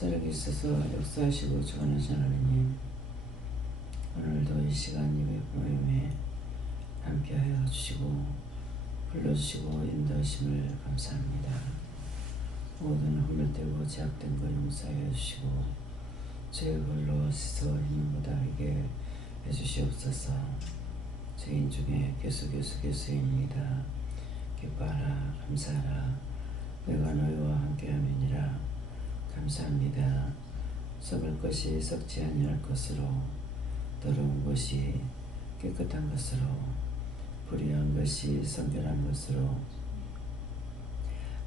살아계셔서 역사하시고 주관하신 하나님, 오늘도 이 시간 예배 모임에 함께하여 주시고 불러주시고 인도하심을 감사합니다. 모든 허물되고 제약된 것 용서하여 주시고 죄의 걸로 씻어 힘보다 이게 해주시옵소서. 죄인 중에 괴수입니다. 기뻐하라 감사하라. 내가 너희와 함께함이니라. 감사합니다. 썩을 것이 썩지 아니할 것으로, 더러운 것이 깨끗한 것으로, 불의한 것이 성결한 것으로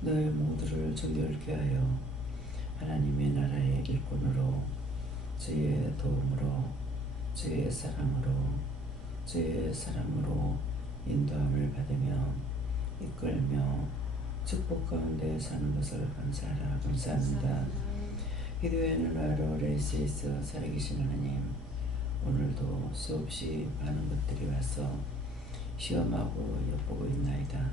너희 모두를 정결케 하여 하나님의 나라의 일꾼으로 주의 도움으로 주의 사랑으로 인도함을 받으며 이끌며 축복 가운데 사는 것을 감사합니다. 기도에는 나로 레이스에서 살아계신 하나님, 오늘도 수없이 많은 것들이 와서 시험하고 엿보고 있나이다.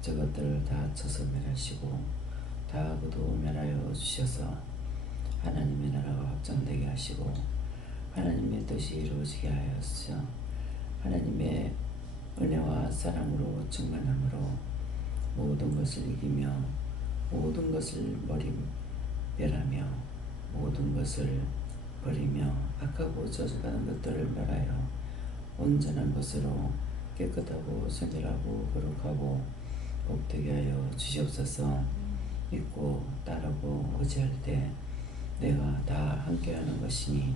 저것들을 다 쳐서 멸하시고 다 모두 멸하여 주셔서 하나님의 나라가 확장되게 하시고 하나님의 뜻이 이루어지게 하였으며 하나님의 은혜와 사랑으로 충만함으로 모든 것을 이기며 모든 것을 멸하며 모든 것을 버리며 악하고 저주받은 것들을 멸하여 온전한 것으로 깨끗하고 성결하고 거룩하고 복되게 하여 주시옵소서. 믿고 따르고 의지할 때 내가 다 함께하는 것이니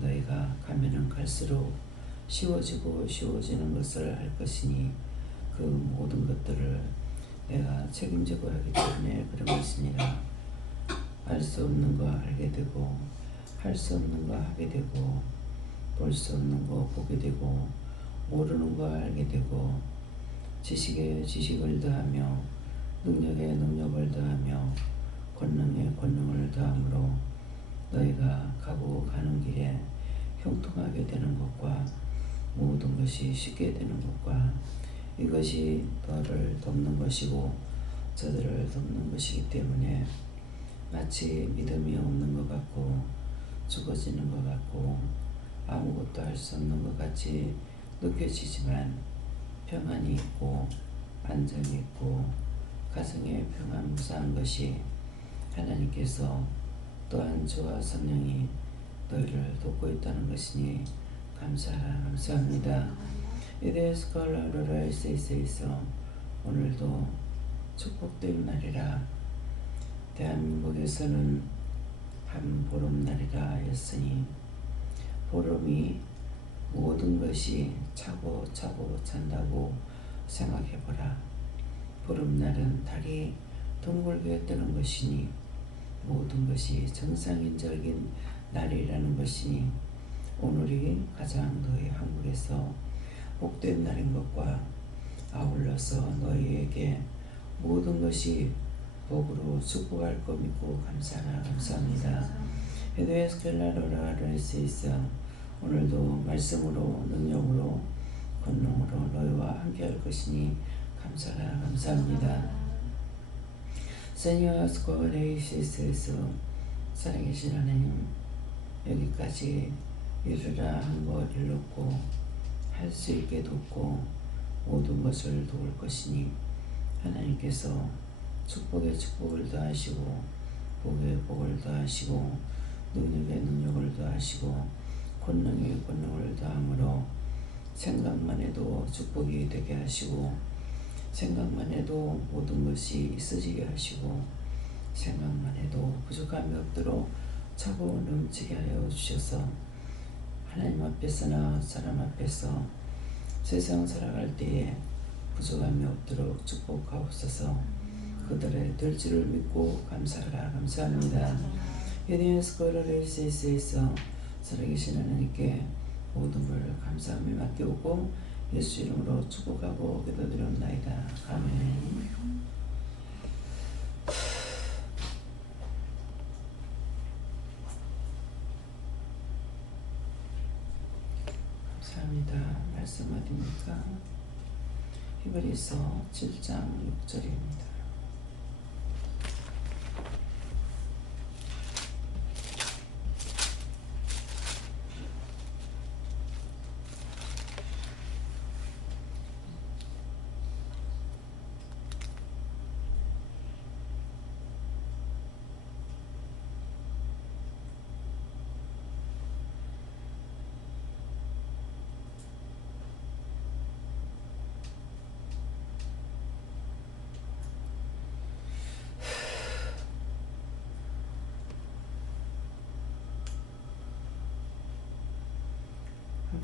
너희가 가면은 갈수록 쉬워지는 것을 할 것이니 그 모든 것들을 내가 책임지고 하기 때문에 그런 것이니라. 알 수 없는 거 알게 되고 할 수 없는 거 하게 되고 볼 수 없는 거 보게 되고 모르는 거 알게 되고 지식에 지식을 더하며 능력에 능력을 더하며 권능에 권능을 더함으로 너희가 가고 가는 길에 형통하게 되는 것과 모든 것이 쉽게 되는 것과 이것이 너를 돕는 것이고 저들을 돕는 것이기 때문에 마치 믿음이 없는 것 같고 죽어지는 것 같고 아무것도 할 수 없는 것 같이 느껴지지만 평안이 있고 안정이 있고 가정에 평안 무사한 것이 하나님께서 또한 주와 성령이 너희를 돕고 있다는 것이니 감사합니다. 이데스 컬러로라이스에서 오늘도 축복된 날이라. 대한민국에서는 한 보름날이라 하였으니 보름이 모든 것이 차고 찬다고 생각해보라. 보름날은 달이 둥글게 뜨는 것이니 모든 것이 정상인적인 날이라는 것이니 오늘이 가장 너희 한국에서 복된 날인 것과 아울러서 너희에게 모든 것이 복으로 축복할 것 믿고 감사합니다. 에드에스켈라로라레스에서 오늘도 말씀으로 능력으로 권능으로 너희와 함께할 것이니 감사합니다. 세니어 스코레이시스에서 살아계신 하나님, 여기까지 이르라 한 것 이뤘고 할 수 있게 돕고 모든 것을 도울 것이니 하나님께서 축복에 축복을 더하시고 복에 복을 더하시고 능력에 능력을 더하시고 권능에 권능을 더함으로 생각만 해도 축복이 되게 하시고 생각만 해도 모든 것이 있어지게 하시고 생각만 해도 부족함이 없도록 차고 넘치게 하여 주셔서 하나님 앞에서나 사람 앞에서 세상 살아갈 때에 부족함이 없도록 축복하옵소서. 그들의 될 줄을 믿고 감사합니다. 예디언스 코로레이스에서 살아계신 하나님께 모든 걸 감사함에 맡기고 예수 이름으로 축복하고 기도드렸나이다. 아멘. 감사합니다. 말씀 어디입니까? 히브리서 7장 6절입니다.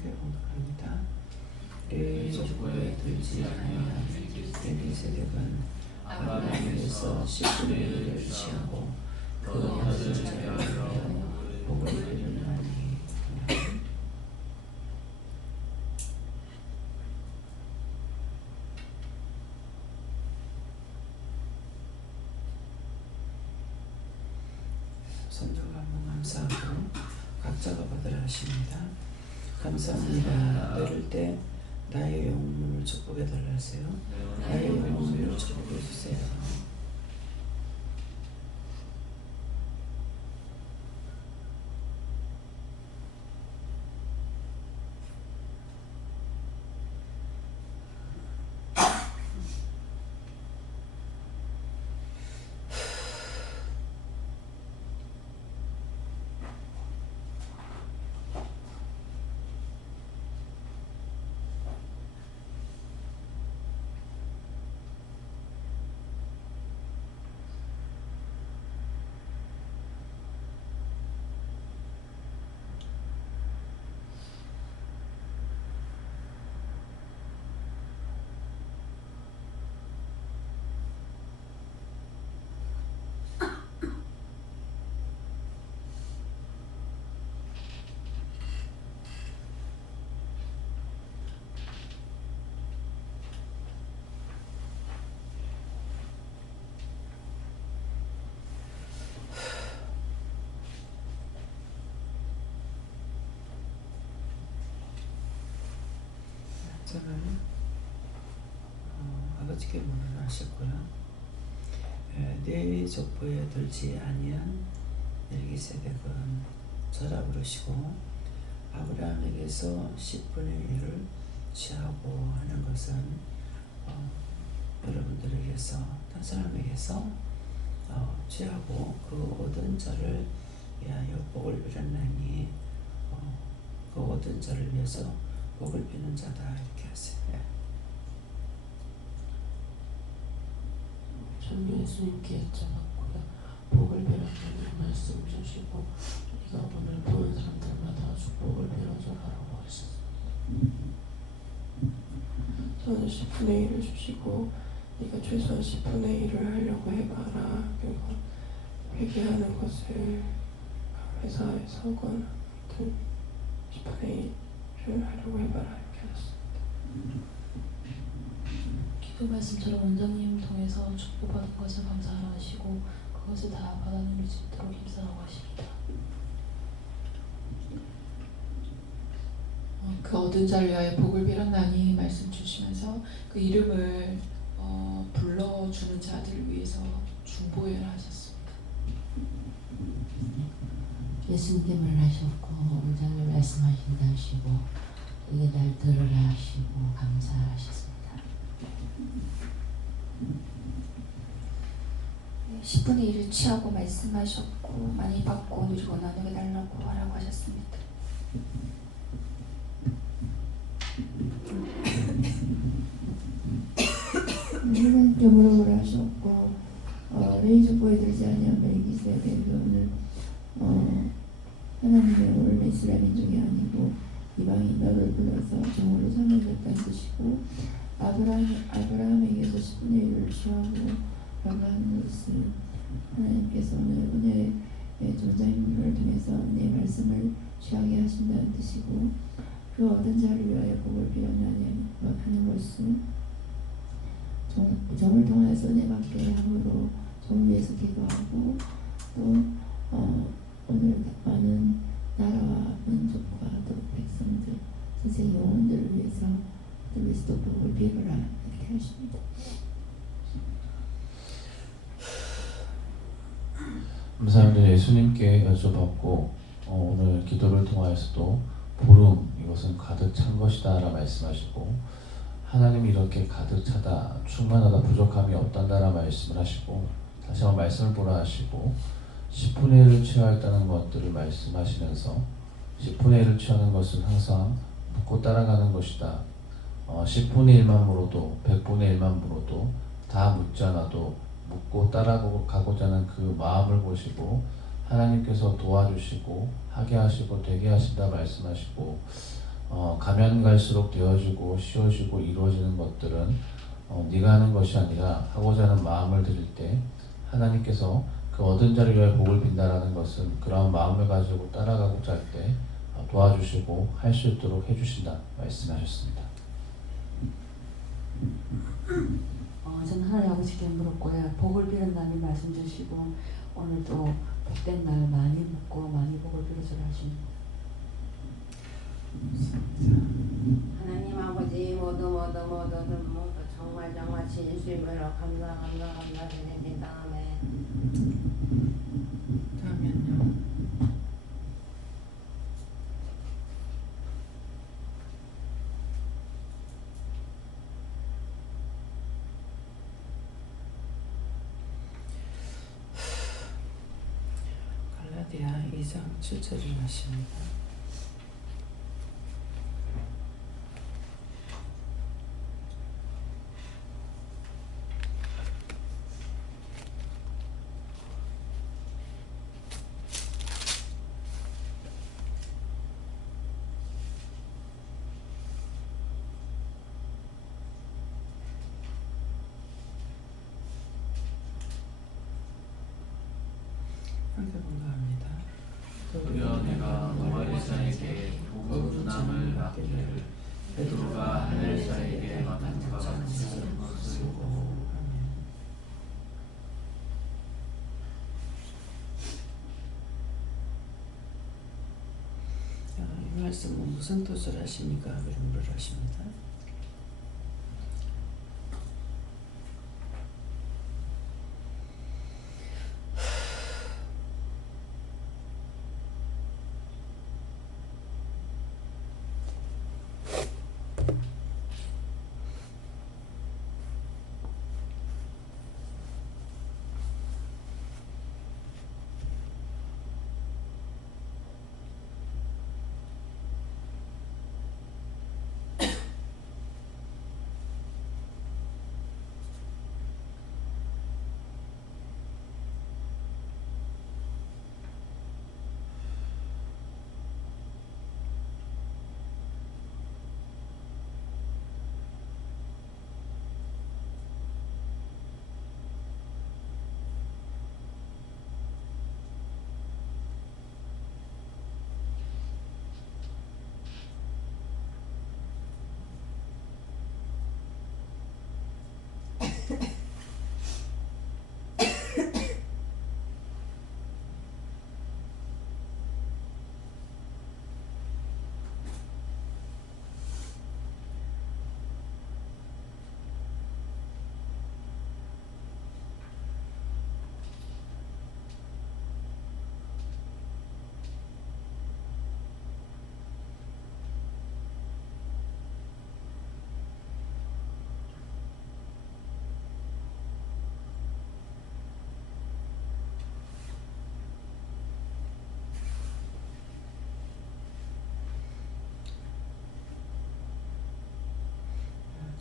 함께 공독합니다. 내 족보에 들지 아니한 멜기세덱은 아브라함에게서 10분의 1을 취하고 그 약속자를 위하여 복을 빌었나니. 선조가 한번 감사하고 각자가 받으라 하십니다. 감사합니다. 내릴 때 나의 영혼을 축복해 달라 하세요. 나의 영혼을 축복해 주세요. 저는 아버지께 문안하셨고요. 내 족보에 들지 아니한 멜기세덱은 저라 부르시고 아브라함에게서 10분의 1을 취하고 하는 것은 여러분들에게서 한 사람에게서 취하고 그 얻은 자를 위하여 복을 빌었나니 그 얻은 자를 위해서 복을 비는 자다 이렇게 하세요. 전 예수님께 여쭤봤고요. 복을 빌었더니 말씀 주시고 네가 오늘 보는 사람들마다 축복을 빌어줘라라고 하셨습니다. 저는 10분의 1을 주시고 네가 최소한 10분의 1을 하려고 해봐라. 그리고 회개하는 것을 회사에서건 아무튼 10분의 1을 하려고 해봐라 이렇게 하셨습니다. 기도 말씀처럼 원장님 통해서 축복받은 것을 감사하라 하시고 그것을 다 받아 누릴 수 있도록 힘쓰라고 하십니다. 그 얻은 자를 위하여 복을 빌었나니 말씀 주시면서 그 이름을 불러주는 자들을 위해서 중보회를 하셨습니다. 예수님께 말하셨고 원장님 말씀하신다 하시고 이게 날 들으라 하시고 감사하셨습니다. 10분의 1을 취하고 말씀하셨고 많이 받고 누리고 나누게 달라고 하라고 하셨습니다. 일반적으로 하셨고 레이저보에 들지 아니한 멜기세덱은 하나님의 원래 이스라엘 민족이 아니고 이방인 너를 불러서 정으로 삼으셨다는 뜻이고 아브라함에게서 10분의 1을 취하고 라고 하는 것은 하나님께서는 은혜의 전자인물을 통해서 내 말씀을 취하게 하신다는 뜻이고 그 얻은 자를 위하여 복을 빌었나니 하는 것은 정을 통해서 내 밖에 함으로 정을 위해서 기도하고 또 오늘 많은 나라와 민족과 또 백성들 선생 영혼들을 위해서 그리스도 복을 빌어라 이렇게 하십니다. 감사합니다. 예수님께 여쭤봤고 오늘 기도를 통하여서도 보름 이것은 가득 찬 것이다 라 말씀하시고 하나님이 이렇게 가득 차다 충만하다 부족함이 없단다라 말씀을 하시고 다시 한번 말씀을 보라 하시고 10분의 1을 취하였다는 것들을 말씀하시면서 10분의 1을 취하는 것은 항상 묻고 따라가는 것이다. 10분의 1만 물어도 100분의 1만 물어도 다 묻지 않아도 묻고 따라가고자 하는 그 마음을 보시고 하나님께서 도와주시고 하게 하시고 되게 하신다 말씀하시고 가면 갈수록 되어지고 쉬워지고 이루어지는 것들은 네가 하는 것이 아니라 하고자 하는 마음을 드릴 때 하나님께서 그 얻은 자를 위하여 복을 빈다라는 것은 그러한 마음을 가지고 따라가고자 할 때 도와주시고 할 수 있도록 해주신다 말씀하셨습니다. 저는 하나님 아버지께 물었고요. 복을 빌은 날이 말씀 주시고 오늘도 복된 날 많이 먹고 많이 복을 빌어주라 하십니다. 하나님 아버지 모두 정말 진심으로 감사드립니다. 아멘. 다음엔요. 갈라디아 2장 7절을 하십니다. 함께 공감합니다. 도리어 내가 너와 엘사에게 복음 전함을 맡기를 베드로가 하늘사에게 맡은 것 같이 쓰고. 이 말씀은 무슨 뜻을 하십니까? 그런 걸 하십니다.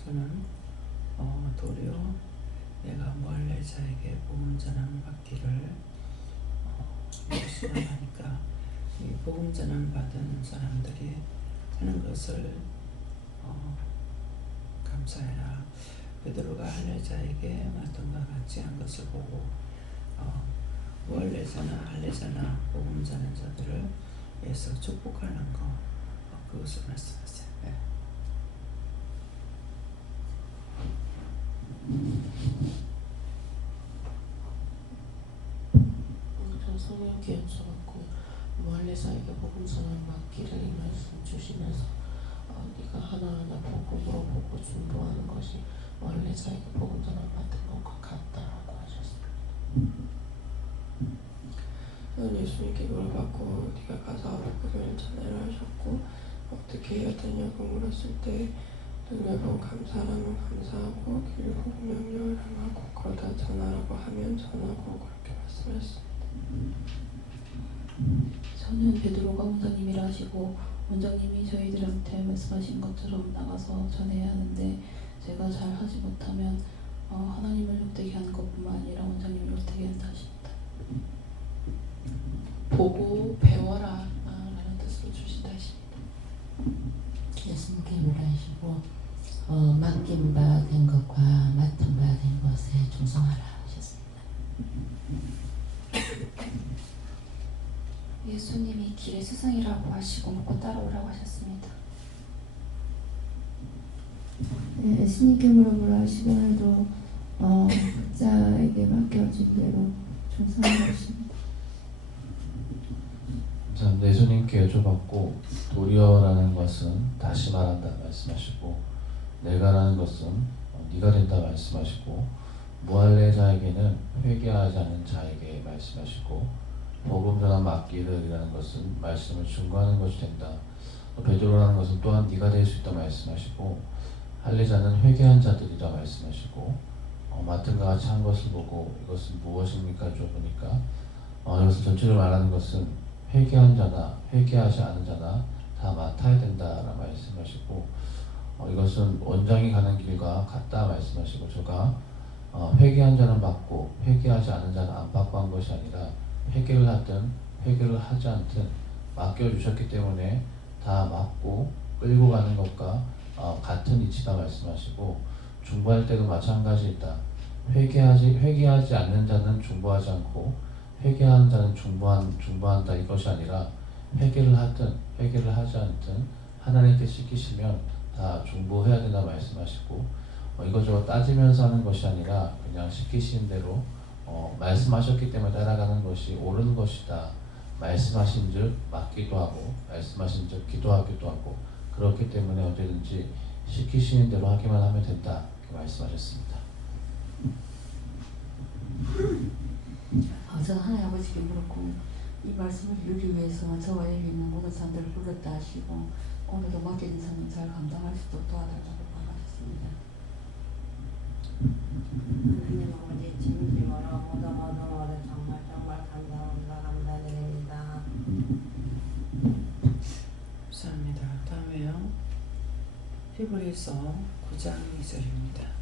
저는 도리어 내가 멀리 자에게 복음 전함을 받기를 열심하니까 이 복음 전함 받은 사람들이 하는 것을 감사해라. 베드로가 할례자에게 맡은 것 같이 한 것을 보고 멀리서나 할례자나 복음 전하는 자들을 위해서 축복하는 것 그것을 말씀하세요. 네. 저 성령께 여쭤봤고 할례자에게 복음 전함 맡기를 이 말씀 주시면서 네가 하나하나 보고 물어보고 중보하는 것이 할례자에게 복음 전함 맡은 것과 같다라고 하셨습니다. 예수님께 물어봤고 네가 가서 복음을 전하라 하셨고 어떻게 해야 되냐고 물었을 때 매번 감사하면 감사하고 그리고 명령을 하고 그러다 전하라고 하면 전하고 그렇게 말씀하셨습니다. 저는 베드로가 원장님이라 하시고 원장님이 저희들한테 말씀하신 것처럼 나가서 전해야 하는데 제가 잘 하지 못하면 하나님을 욕되게 하는 것뿐만 아니라 원장님을 욕되게 한다 하십니다. 보고 배워라 라는 뜻으로 주신다 하십니다. 하시고 맡긴 바 된 것과 맡은 바 된 것에 충성하라 하셨습니다. 예수님이 길의 스승이라고 하시고 먹고 따라오라고 하셨습니다. 네, 예수님께 물어보라 하시고 오늘도 각자에게 맡겨진 대로 충성하라 하십니다. 감사합니다. 예수님께 여쭤봤고 도리어라는 것은 다시 말한다 말씀하시고 내가라는 것은 네가 된다 말씀하시고 무할례 자에게는 회개하지 않은 자에게 말씀하시고 복음 전한 맡기르이라는 것은 말씀을 증거하는 것이 된다. 베드로라는 것은 또한 네가 될 수 있다 말씀하시고 할례자는 회개한 자들이라 말씀하시고 맡은 것 같이 한 것을 보고 이것은 무엇입니까? 여쭤보니까 이것을 전체를 말하는 것은 회개한 자나 회개하지 않은 자나 다 맡아야 된다라 말씀하시고 이것은 원장이 가는 길과 같다 말씀하시고 제가 회개한 자는 받고 회개하지 않은 자는 안 받고 한 것이 아니라 회개를 하든 회개를 하지 않든 맡겨주셨기 때문에 다 맡고 끌고 가는 것과 같은 이치다 말씀하시고 중보할 때도 마찬가지이다. 회개하지 않는 자는 중보하지 않고 회개하는 자는 중보한다 이것이 아니라 회개를 하든 회개를 하지 않든 하나님께 시키시면 다 중보해야 된다 말씀하시고 이것저것 따지면서 하는 것이 아니라 그냥 시키시는 대로 말씀하셨기 때문에 따라가는 것이 옳은 것이다. 말씀하신 즉 맡기도 하고 말씀하신 즉 기도하기도 하고 그렇기 때문에 언제든지 시키시는 대로 하기만 하면 된다 이렇게 말씀하셨습니다. 저는 하나님 아버지께 물었고 이 말씀을 이루기 위해서 저와 여기 있는 모든 사람들을 불렀다 하시고 오늘도 맡겨진 사명 잘 감당할 수 있도록 도와달라고 말하셨습니다. 하나님 아버지 진심으로 모두 정말 감사드립니다. 감사합니다. 다음에요. 히브리서 9장 2절입니다.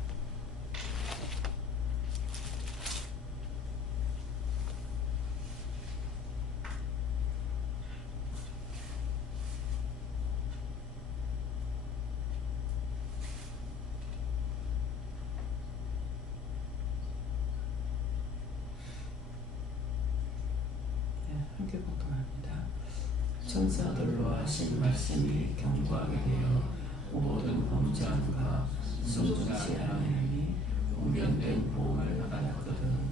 함께 공동합니다. 천사들로 하신 말씀이 견고하게 되어 모든 범죄함과 순종치 아니하니 공변된 보응을 받았거든.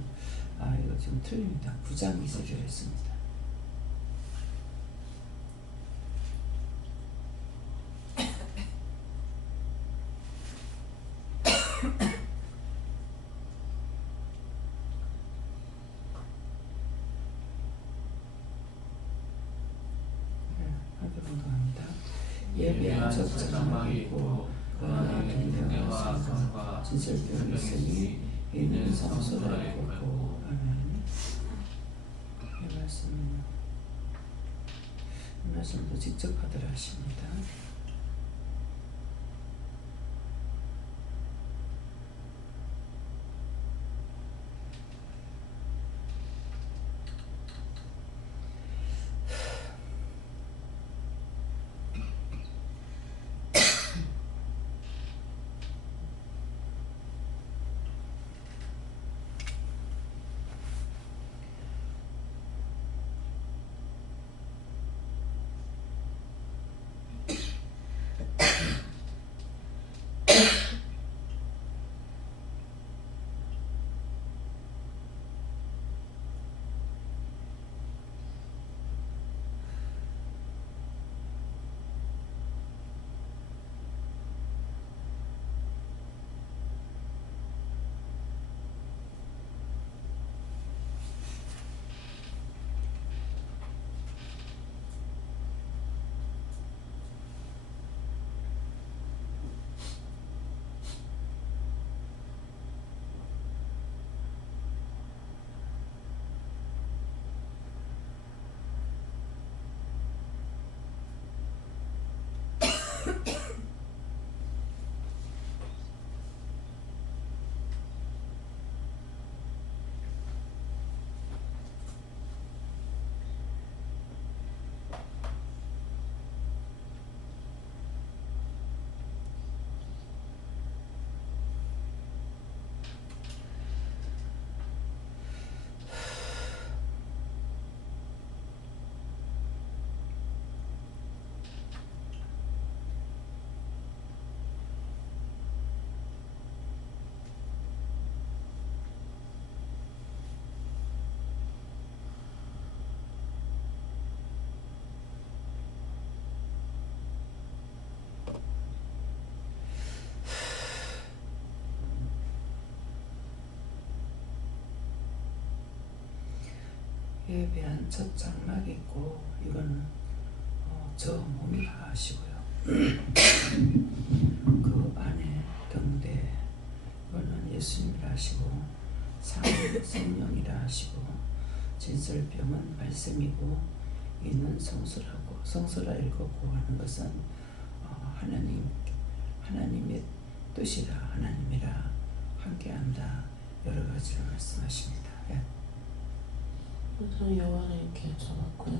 이거 지금 틀립니다. 9장 2절을 했습니다. 예배한 적장막이 있고 그 안에 등대와 상과 진설병이 있으니 이는 성소라 있고 아멘. 이 말씀도 직접 받으라 하십니다. 예배한 첫 장막이 있고 이거는 저 몸이라 하시고요. 그 안에 경대 이거는 예수님이라 하시고 상은 성령이라 하시고 진설병은 말씀이고 이는 성수라고 성수라 읽었고 하는 것은 하나님의 뜻이라 하나님이라 함께한다 여러 가지를 말씀하십니다. 예. 저는 여호와님께 전했고요.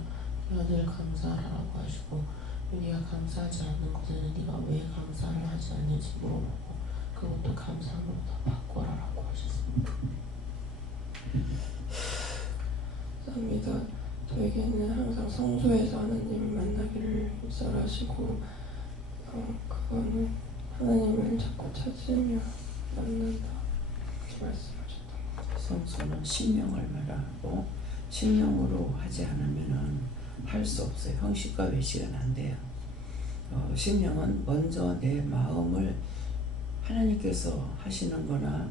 네가 늘 감사하라고 하시고 네가 감사하지 않는 것에는 네가 왜 감사를 하지 않는지 물어보고 그것도 감사함으로 다 바꿔라라고 하셨습니다. 감사합니다. 저에게는 항상 성소에서 하나님을 만나기를 힘써하시고 그거는 하나님을 자꾸 찾으며 만난다 이렇게 말씀하셨던 것 같아요. 성수는 신령을 말하고 신령으로 하지 않으면은 할 수 없어요. 형식과 외식은 안 돼요. 신령은 먼저 내 마음을 하나님께서 하시는 거나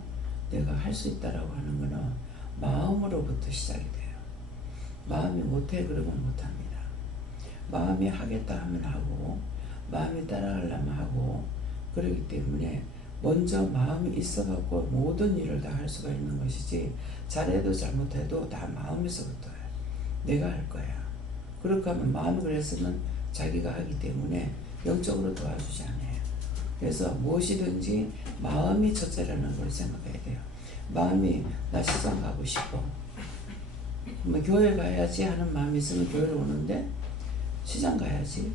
내가 할 수 있다라고 하는 거는 마음으로부터 시작이 돼요. 마음이 못해 그러면 못합니다. 마음이 하겠다 하면 하고 마음이 따라가려면 하고 그렇기 때문에 먼저 마음이 있어갖고 모든 일을 다 할 수가 있는 것이지 잘해도 잘못해도 다 마음에서부터예요. 내가 할 거야. 그렇게 하면 마음이 그랬으면 자기가 하기 때문에 영적으로 도와주지 않아요. 그래서 무엇이든지 마음이 첫째라는 걸 생각해야 돼요. 마음이 나 시장 가고 싶어. 뭐 교회 가야지 하는 마음이 있으면 교회를 오는데 시장 가야지,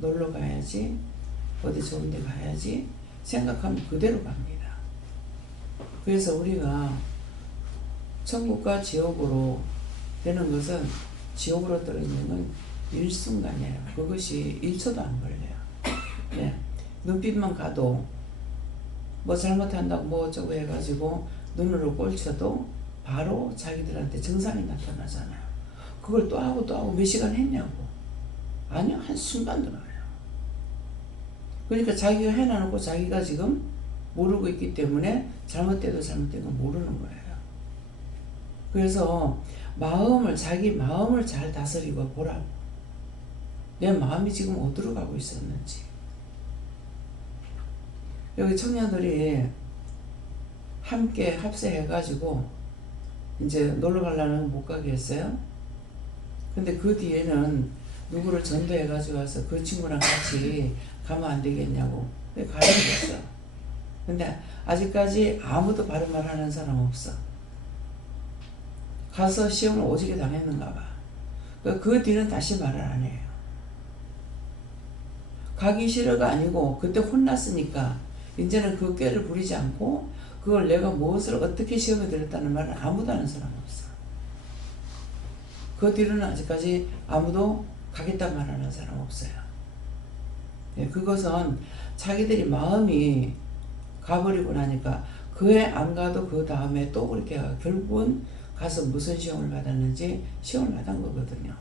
놀러 가야지, 어디 좋은 데 가야지 생각하면 그대로 갑니다. 그래서 우리가 천국과 지옥으로 되는 것은 지옥으로 떨어지는 건 일순간이에요. 그것이 1초도 안 걸려요. 네. 눈빛만 가도 뭐 잘못한다고 뭐 어쩌고 해가지고 눈으로 꼴쳐도 바로 자기들한테 증상이 나타나잖아요. 그걸 또 하고 몇 시간 했냐고. 아니요, 한순간도 나와요. 그러니까 자기가 해놔놓고 자기가 지금 모르고 있기 때문에 잘못돼도 잘못된 건 모르는 거예요. 그래서 자기 마음을 잘 다스리고 보라고. 내 마음이 지금 어디로 가고 있었는지. 여기 청년들이 함께 합세해가지고 이제 놀러 가려면 못 가게 했어요. 근데 그 뒤에는 누구를 전도해가지고 와서 그 친구랑 같이 가면 안 되겠냐고. 가야 되겠어. 근데 아직까지 아무도 바른 말 하는 사람 없어. 가서 시험을 오지게 당했는가 봐. 그 뒤는 다시 말을 안 해요. 가기 싫어가 아니고 그때 혼났으니까 이제는 그 꾀를 부리지 않고 그걸 내가 무엇을 어떻게 시험에 들었다는 말을 아무도 하는 사람 없어. 그 뒤로는 아직까지 아무도 가겠다는 말 하는 사람 없어요. 네, 그것은 자기들이 마음이 가버리고 나니까 그에 안 가도 그 다음에 또 그렇게 결국은 가서 무슨 시험을 받았는지 시험을 받은 거거든요.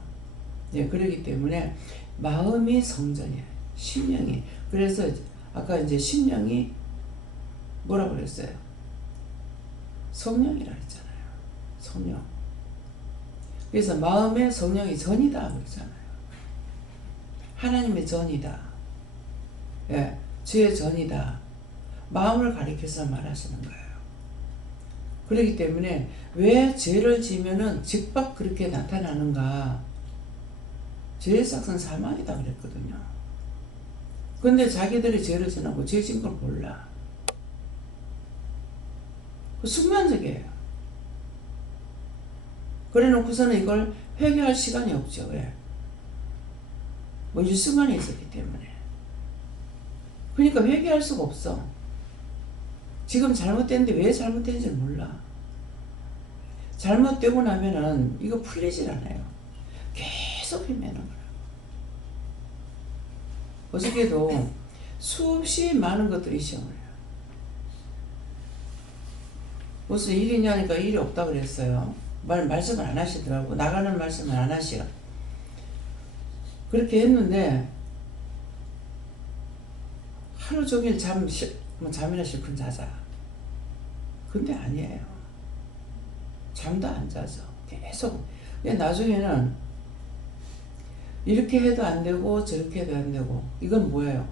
네, 그렇기 때문에 마음이 성전이에요. 심령이. 그래서 아까 이제 심령이 뭐라고 그랬어요? 성령이라 했잖아요. 성령. 그래서 마음의 성령이 전이다 그랬잖아요. 하나님의 전이다. 예, 주의 전이다. 마음을 가리켜서 말하시는 거예요. 그렇기 때문에 왜 죄를 지면은 즉각 그렇게 나타나는가? 죄의 삭은 사망이다 그랬거든요. 근데 자기들이 죄를 지나고 죄 진 걸 몰라. 순간적이에요. 그래 놓고서는 이걸 회개할 시간이 없죠. 왜? 뭐 일순간에 있었기 때문에. 그러니까 회개할 수가 없어. 지금 잘못됐는데 왜 잘못된지 몰라. 잘못되고 나면은 이거 풀리질 않아요. 계속 헤매는 거야. 어저께도 수없이 많은 것들이 시험을 해요. 무슨 일이냐니까 일이 없다 그랬어요. 말씀을 안 하시더라고. 나가는 말씀을 안 하시오. 그렇게 했는데 하루 종일 잠이나 실컷 자자. 근데 아니에요. 잠도 안 자죠. 계속 나중에는 이렇게 해도 안 되고 저렇게 해도 안 되고, 이건 뭐예요?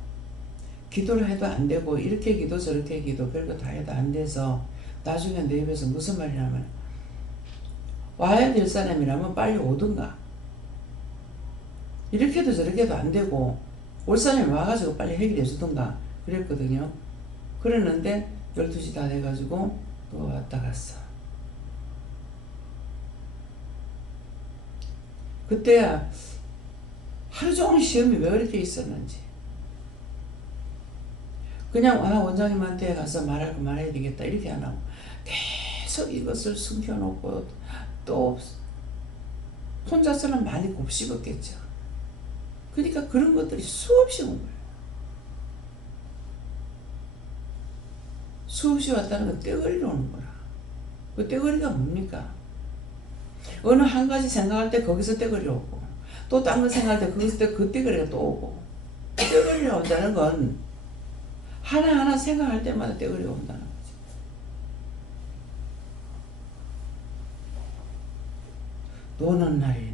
기도를 해도 안 되고 이렇게 기도 저렇게 기도 별거 다 해도 안 돼서 나중에 내 입에서 무슨 말이냐면, 와야 될 사람이라면 빨리 오든가, 이렇게 해도 저렇게 해도 안 되고 올 사람이 와가지고 빨리 해결해 주든가 그랬거든요. 그러는데 12시 다 돼가지고 또 왔다 갔어. 그때야 하루 종일 시험이 왜 그렇게 있었는지, 그냥 원장님한테 가서 말할 거 말해야 되겠다 이렇게 안 하고 계속 이것을 숨겨놓고 또 혼자서는 많이 곱씹었겠죠. 그러니까 그런 것들이 수없이 온 거예요. 수없이 왔다는 건 떼거리로 오는 거라. 그 떼거리가 뭡니까? 어느 한 가지 생각할 때 거기서 떼거리 오고, 또 딴 거 생각할 때 거기서 그 떼거리가 또 오고, 떼거리가 온다는 건 하나하나 생각할 때마다 떼거리가 온다는 거지.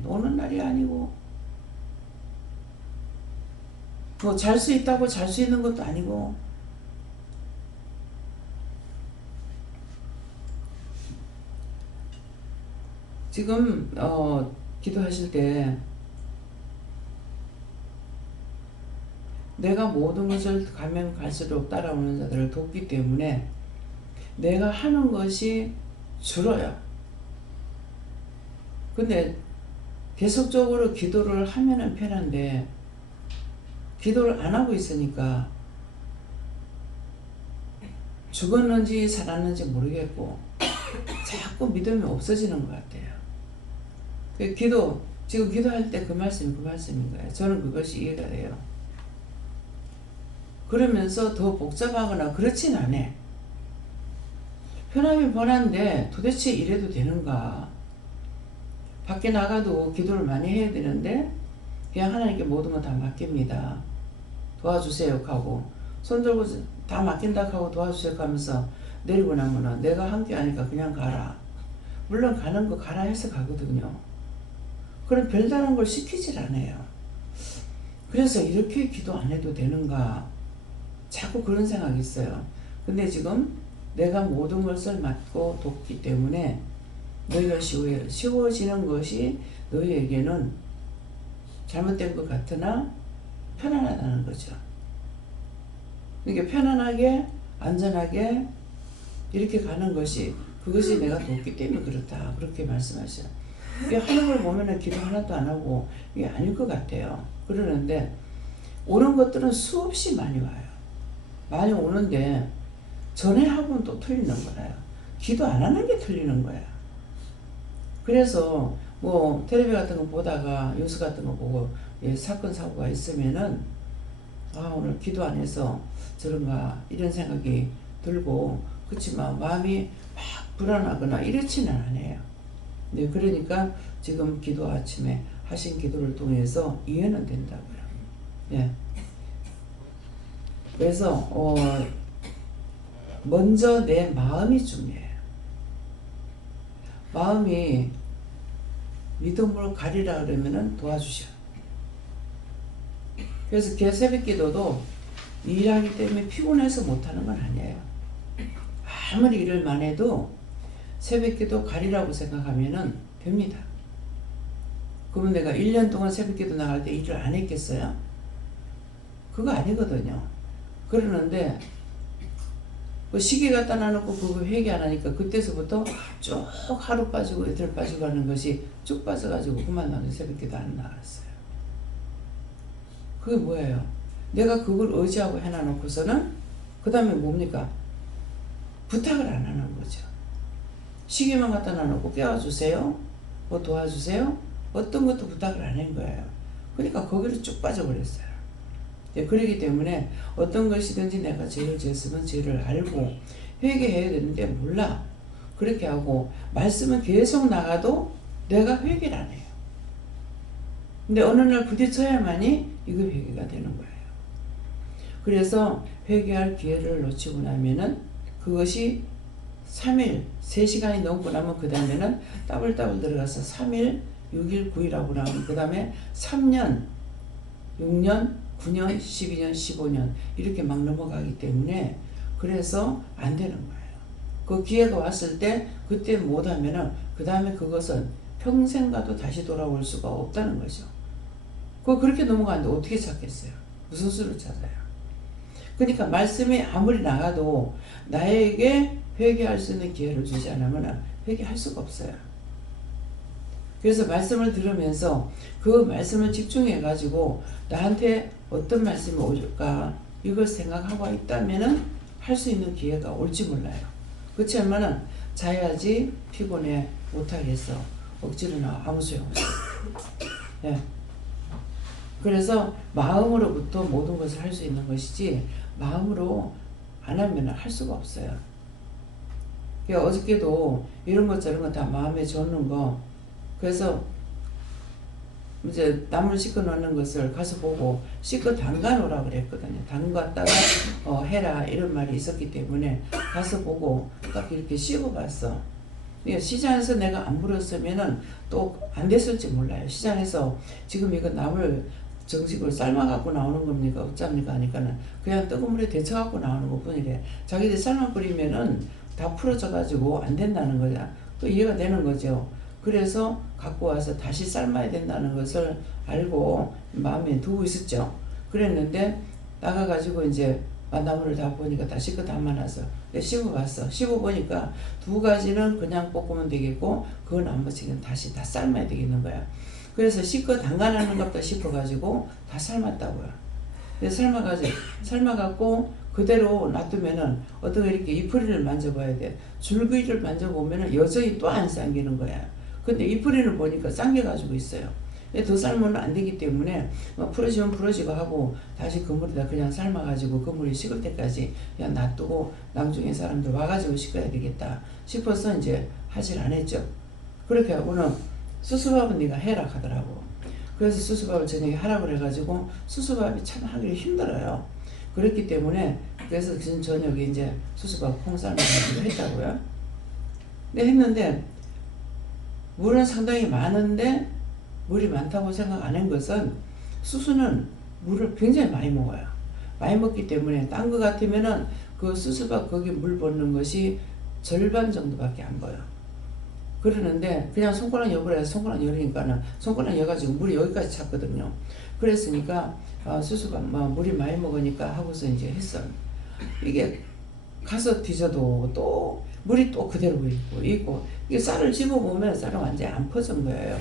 노는 날이 아니고, 뭐 잘 수 있다고 잘 수 있는 것도 아니고, 지금 기도하실 때 내가 모든 것을 가면 갈수록 따라오는 자들을 돕기 때문에 내가 하는 것이 줄어요. 근데 계속적으로 기도를 하면은 편한데 기도를 안 하고 있으니까 죽었는지 살았는지 모르겠고 자꾸 믿음이 없어지는 것 같아요. 지금 기도할 때 그 말씀이 그 말씀인 거예요. 저는 그것이 이해가 돼요. 그러면서 더 복잡하거나 그렇진 않아. 편하면 편한데 도대체 이래도 되는가? 밖에 나가도 기도를 많이 해야 되는데 그냥 하나님께 모든 건 다 맡깁니다. 도와주세요 하고 손 들고 다 맡긴다 하고 도와주세요 하면서 내리고 나면은 내가 함께 하니까 그냥 가라. 물론 가는 거 가라 해서 가거든요. 그럼 별다른 걸 시키질 않아요. 그래서 이렇게 기도 안 해도 되는가? 자꾸 그런 생각이 있어요. 근데 지금 내가 모든 것을 맡고 돕기 때문에 너희가 쉬워지는 것이 너희에게는 잘못된 것 같으나 편안하다는 거죠. 그러니까 편안하게 안전하게 이렇게 가는 것이 그것이 내가 돕기 때문에 그렇다 그렇게 말씀하셔요. 이게 하는 걸 보면은 기도 하나도 안 하고 이게 아닐 것 같아요. 그러는데 오는 것들은 수없이 많이 와요. 많이 오는데 전에 하고는 또 틀리는 거예요. 기도 안 하는 게 틀리는 거야. 그래서 뭐 텔레비 같은 거 보다가 뉴스 같은 거 보고 사건 사고가 있으면은 오늘 기도 안 해서 저런가 이런 생각이 들고, 그렇지만 마음이 막 불안하거나 이렇지는 않아요. 네, 그러니까 지금 기도 아침에 하신 기도를 통해서 이해는 된다고요. 예. 그래서 먼저 내 마음이 중요해요. 마음이 믿음으로 가리라 그러면은 도와주셔. 그래서 새벽 기도도 일하기 때문에 피곤해서 못하는 건 아니에요. 아무리 일을 많이 해도 새벽 기도 가리라고 생각하면은 됩니다. 그러면 내가 1년 동안 새벽 기도 나갈 때 일을 안 했겠어요? 그거 아니거든요. 그러는데 그 시계 갖다 놔놓고 그거 회개 안 하니까 그때서부터 쭉 하루 빠지고 이틀 빠지고 하는 것이 쭉 빠져가지고 그만 나는 새벽 기도 안 나갔어요. 그게 뭐예요? 내가 그걸 의지하고 해놔놓고서는 그 다음에 뭡니까? 부탁을 안 하는 거죠. 시계만 갖다 놔놓고 깨워주세요, 뭐 도와주세요, 어떤 것도 부탁을 안 한 거예요. 그러니까 거기로 쭉 빠져버렸어요. 그렇기 때문에 어떤 것이든지 내가 죄를 지었으면 죄를 알고 회개해야 되는데 몰라. 그렇게 하고 말씀은 계속 나가도 내가 회개를 안 해요. 근데 어느 날 부딪혀야만이 이거 회개가 되는 거예요. 그래서 회개할 기회를 놓치고 나면은 그것이 3일, 3시간이 넘고 나면 그 다음에는 따블따블 들어가서 3일 6일 9일하고 나면 그 다음에 3년, 6년, 9년, 12년, 15년 이렇게 막 넘어가기 때문에 그래서 안 되는 거예요. 그 기회가 왔을 때 그때 못하면은 그 다음에 그것은 평생 가도 다시 돌아올 수가 없다는 거죠. 그렇게 넘어가는데 어떻게 찾겠어요? 무슨 수를 찾아요? 그러니까 말씀이 아무리 나가도 나에게 회개할 수 있는 기회를 주지 않으면 회개할 수가 없어요. 그래서 말씀을 들으면서 그 말씀을 집중해 가지고 나한테 어떤 말씀이 올까 이걸 생각하고 있다면은 할 수 있는 기회가 올지 몰라요. 그렇지 않으면은 자야지 피곤해 못하겠어. 억지로 나와 아무 소용없어요. 예. 그래서 마음으로부터 모든 것을 할 수 있는 것이지 마음으로 안 하면 할 수가 없어요. 그러니까 어저께도 이런 것 저런 거 다 마음에 줬는 거 그래서 이제 나물 씻어 놓는 것을 가서 보고 씻어 담가 놓으라 그랬거든요. 담갔다가 해라 이런 말이 있었기 때문에 가서 보고 딱 이렇게 씹어 봤어. 시장에서 내가 안 물었으면은 또 안 됐을지 몰라요. 시장에서 지금 이거 나물 정식으로 삶아 갖고 나오는 겁니까 어쩝니까 하니까는 그냥 뜨거운 물에 데쳐 갖고 나오는 것 뿐이래. 자기들 삶아 버리면은 다 풀어져 가지고 안 된다는 거야. 또 이해가 되는 거죠. 그래서 갖고 와서 다시 삶아야 된다는 것을 알고 마음에 두고 있었죠. 그랬는데 나가가지고 이제 나물을 다 보니까 다 씻고 담아놔서 씹어봤어. 씹어보니까 두 가지는 그냥 볶으면 되겠고 그 나머지는 다시 다 삶아야 되겠는 거야. 그래서 씻고 담가놓는 것도 씹어가지고 다 삶았다고요. 그래서 삶아갖고 그대로 놔두면은 어떻게 이렇게 이풀이를 만져봐야 돼. 줄기를 만져보면은 여전히 또 안 당기는 거야. 근데 이풀이를 보니까 당겨가지고 있어요. 더 삶으면 안 되기 때문에 풀어지면 풀어지고 하고 다시 그 물에다 그냥 삶아가지고 그 물이 식을 때까지 그냥 놔두고 나중에 사람들 와가지고 씻어야 되겠다 싶어서 이제 하질 안 했죠. 그렇게 하고는 수수밥은 네가 해라 하더라고. 그래서 수수밥을 저녁에 하라고 그래가지고 수수밥이 참 하기 힘들어요. 그렇기 때문에 그래서 저녁에 이제 수수밥 콩 삶아가지고 했다고요. 근데 했는데 물은 상당히 많은데 물이 많다고 생각 안 한 것은 수수는 물을 굉장히 많이 먹어요. 많이 먹기 때문에 딴 거 같으면은 그 수수밥 거기 물 붓는 것이 절반 정도밖에 안 보여. 그러는데 그냥 손가락 여부라 해서 손가락 열으니까는 손가락 여가지고 물이 여기까지 찼거든요. 그랬으니까 수수밥 물이 많이 먹으니까 하고서 이제 했어. 이게 가서 뒤져도 또 물이 또 그대로 있고 이게 쌀을 집어보면 쌀은 완전히 안 퍼진 거예요.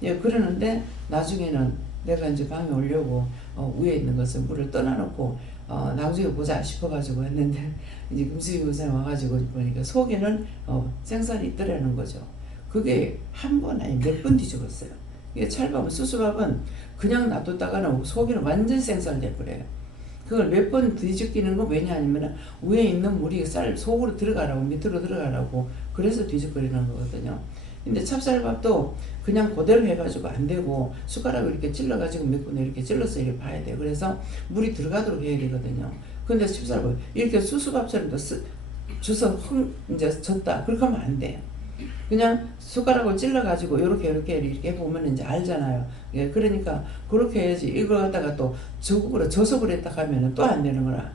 예, 그러는데 나중에는 내가 이제 방에 오려고 위에 있는 것을 물을 떠나놓고 나중에 보자 싶어가지고 했는데 이제 금수희 교사님 와가지고 보니까 속에는 생쌀이 있더라는 거죠. 그게 한 번 아니 몇 번 뒤집었어요. 이게 찰밥은 수수밥은 그냥 놔뒀다가는 속에는 완전 생쌀 돼버려요. 그걸 몇 번 뒤집기는 건 왜냐하면 위에 있는 물이 쌀 속으로 들어가라고 밑으로 들어가라고 그래서 뒤집거리는 거거든요. 근데 찹쌀밥도 그냥 그대로 해가지고 안 되고 숟가락을 이렇게 찔러가지고 몇 번 이렇게 찔러서 이렇게 봐야 돼. 그래서 물이 들어가도록 해야 되거든요. 근데 찹쌀밥 이렇게 수수밥처럼 줘서 이제 졌다. 그렇게 하면 안 돼요. 그냥 숟가락을 찔러가지고 이렇게 보면 이제 알잖아요. 예, 그러니까 그렇게 해야지. 이걸 갖다가 또 적으로 져서 그랬다 하면은 또 안 되는 거라.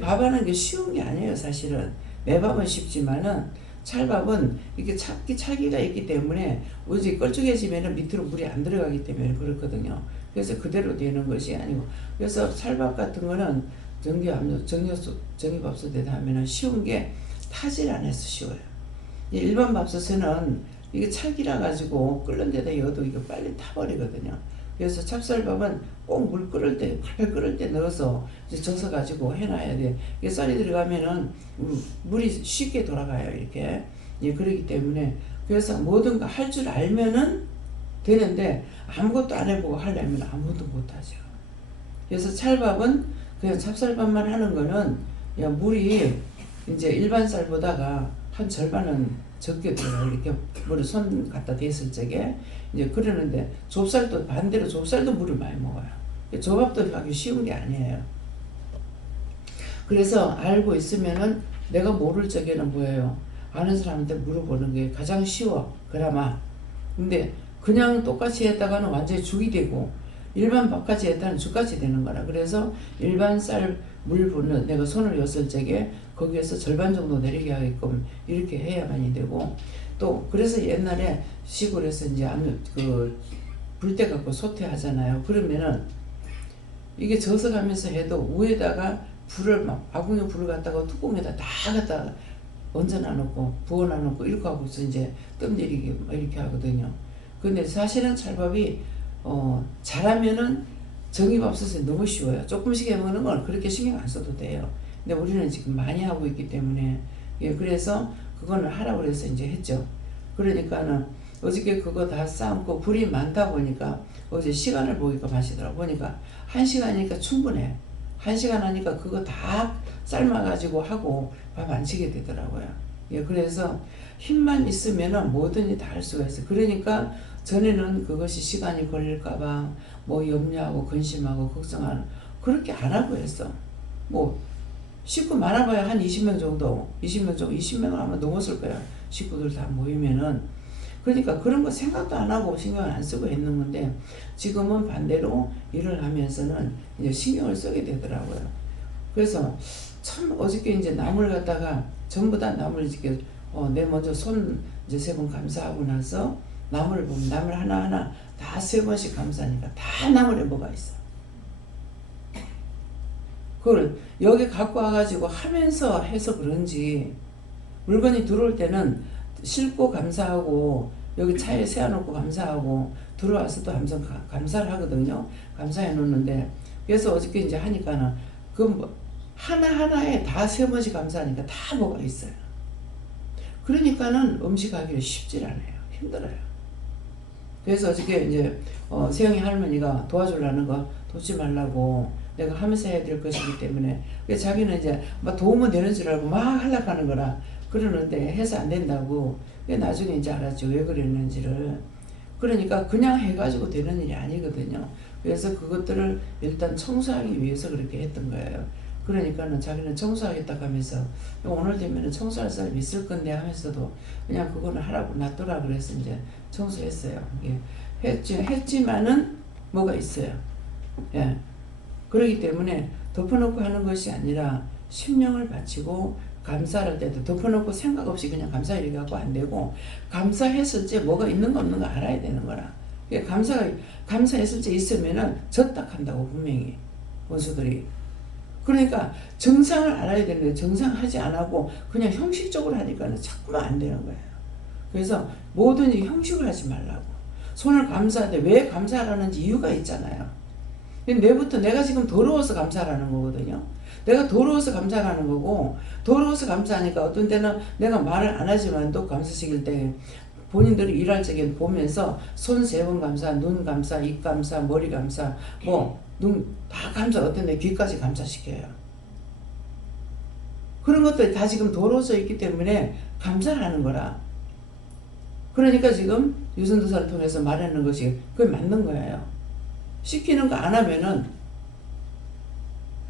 밥하는 게 쉬운 게 아니에요, 사실은. 매밥은 쉽지만은 찰밥은 이렇게 찰기가 있기 때문에 오직 껄쭉해지면은 밑으로 물이 안 들어가기 때문에 그렇거든요. 그래서 그대로 되는 것이 아니고. 그래서 찰밥 같은 거는 정기밥솥에다 하면은 쉬운 게 타질 안 해서 쉬워요. 일반 밥솥에는 이게 찰기라 가지고 끓는 데다 넣어도 이거 빨리 타버리거든요. 그래서 찹쌀밥은 꼭 물 끓을 때, 팔팔 끓을 때 넣어서 이제 져서 가지고 해놔야 돼. 이게 쌀이 들어가면은 물이 쉽게 돌아가요, 이렇게. 예, 그렇기 때문에. 그래서 뭐든 할 줄 알면은 되는데 아무것도 안 해보고 하려면 아무것도 못하죠. 그래서 찰밥은 그냥 찹쌀밥만 하는 거는 야, 물이 이제 일반 쌀보다가 한 절반은 적게 들어가요. 이렇게 물을 손 갖다 댔을 적에 이제 그러는데 좁쌀도 반대로 좁쌀도 물을 많이 먹어요. 조밥도 하기 쉬운 게 아니에요. 그래서 알고 있으면은 내가 모를 적에는 뭐예요? 아는 사람한테 물어보는 게 가장 쉬워. 그나마. 근데 그냥 똑같이 했다가는 완전히 죽이 되고 일반 밥까지 했다는 죽까지 되는 거라. 그래서 일반 쌀 물분은 내가 손을 였을 적에 거기에서 절반 정도 내리게 하게끔 이렇게 해야만이 되고, 또 그래서 옛날에 시골에서 이제 불때 갖고 소태하잖아요. 그러면은 이게 젖어가면서 해도 위에다가 불을 막 아궁이 불을 갖다가 뚜껑에다 다 갖다 얹어놔 놓고 부어놔 놓고 이렇게 하고서 이제 뜸 내리게 이렇게 하거든요. 근데 사실은 찰밥이 잘하면은 정이밥솥에 너무 쉬워요. 조금씩 해먹는 건 그렇게 신경 안 써도 돼요. 근데 우리는 지금 많이 하고 있기 때문에, 예, 그래서 그거는 하라고 그래서 이제 했죠. 그러니까는 어저께 그거 다 삶고 불이 많다 보니까 어제 시간을 보니까 마시더라고. 보니까 1시간이니까 충분해. 1시간 하니까 그거 다 삶아가지고 하고 밥 안 치게 되더라고요. 예, 그래서 힘만 있으면은 뭐든지 다 할 수가 있어요. 그러니까 전에는 그것이 시간이 걸릴까봐 뭐 염려하고 근심하고 걱정하는, 그렇게 안 하고 했어. 뭐 식구 많아봐야 한 20명 정도, 20명을 아마 넘었을 거야. 식구들 다 모이면은. 그러니까 그런 거 생각도 안 하고 신경을 안 쓰고 했는 건데, 지금은 반대로 일을 하면서는 이제 신경을 쓰게 되더라고요. 그래서 참 어저께 이제 나물 갖다가 전부 다 나물 이렇게 내 먼저 손 이제 3번 감사하고 나서 나물을 보면 나물 하나하나 다 3번씩 감사하니까 다 나물에 뭐가 있어. 그걸 여기 갖고 와가지고 하면서 해서 그런지 물건이 들어올 때는 싣고 감사하고 여기 차에 세워놓고 감사하고 들어와서 또 감사를 하거든요. 감사해 놓는데, 그래서 어저께 이제 하니까는 그 하나하나에 다 3번씩 감사하니까 다 뭐가 있어요. 그러니까는 음식 하기가 쉽질 않아요. 힘들어요. 그래서 어저께 이제 세영이 할머니가 도와주려는 거 돕지 말라고 내가 하면서 해야 될 것이기 때문에, 자기는 이제 막 도움은 되는 줄 알고 막 하려고 하는 거라 그러는데 해서 안 된다고. 나중에 이제 알았죠. 왜 그랬는지를. 그러니까 그냥 해가지고 되는 일이 아니거든요. 그래서 그것들을 일단 청소하기 위해서 그렇게 했던 거예요. 그러니까는 자기는 청소하겠다고 하면서 오늘 되면은 청소할 사람이 있을 건데 하면서도 그냥 그거는 하라고 놔둬라 그래서 이제 청소했어요. 예. 했지만은 뭐가 있어요. 예. 그렇기 때문에 덮어놓고 하는 것이 아니라 심령을 바치고 감사할 때도 덮어놓고 생각 없이 그냥 감사 이렇게 갖고 안 되고, 감사했을 때 뭐가 있는 거 없는 거 알아야 되는 거라. 감사했을 때 있으면은 적딱한다고 분명히 원수들이. 그러니까 정상을 알아야 되는데 정상하지 안 하고 그냥 형식적으로 하니까는 자꾸만 안 되는 거예요. 그래서 뭐든지 형식을 하지 말라고. 손을 감사할 때 왜 감사하라는지 이유가 있잖아요. 내부터 내가 지금 더러워서 감사하라는 거거든요. 내가 더러워서 감사하는 거고, 더러워서 감사하니까 어떤 때는 내가 말을 안 하지만 또 감사시킬 때 본인들이 일할 적에 보면서 손 3번 감사, 눈 감사, 입 감사, 머리 감사, 뭐 눈 다 감사, 어떤 데 귀까지 감사시켜요. 그런 것들이 다 지금 더러워져 있기 때문에 감사를 하는 거라. 그러니까 지금 유선도사를 통해서 말하는 것이 그게 맞는 거예요. 시키는 거 안 하면은,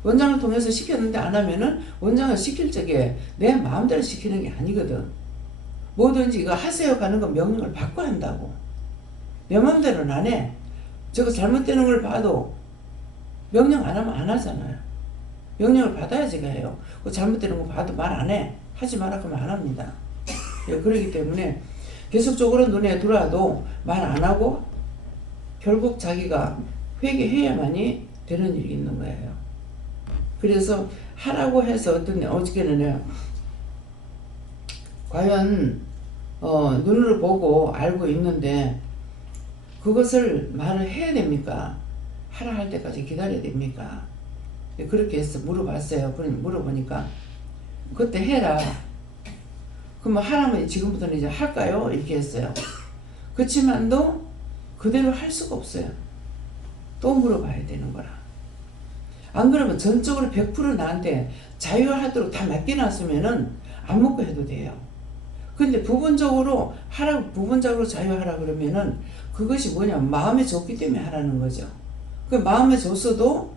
원장을 통해서 시켰는데 안 하면은 원장을 시킬 적에 내 마음대로 시키는 게 아니거든. 뭐든지 이거 하세요 가는 거 명령을 받고 한다고. 내 마음대로는 안 해. 저거 잘못되는 걸 봐도 명령 안 하면 안 하잖아요. 명령을 받아야 제가 해요. 그 잘못되는 거 봐도 말 안 해. 하지 마라 그러면 안 합니다. 예, 그렇기 때문에 계속적으로 눈에 들어와도 말 안 하고 결국 자기가 회개해야만이 되는 일이 있는 거예요. 그래서 하라고 해서 어저께는 내가 과연 눈으로 보고 알고 있는데 그것을 말을 해야 됩니까? 하라 할 때까지 기다려야 됩니까? 그렇게 해서 물어봤어요. 물어보니까 그때 해라. 그럼 하라면 지금부터는 이제 할까요? 이렇게 했어요. 그렇지만도 그대로 할 수가 없어요. 또 물어봐야 되는 거라. 안 그러면 전적으로 100% 나한테 자유하도록 다 맡겨놨으면은 안 먹고 해도 돼요. 근데 부분적으로 자유하라 그러면은 그것이 뭐냐면 마음에 줬기 때문에 하라는 거죠. 그 마음에 줬어도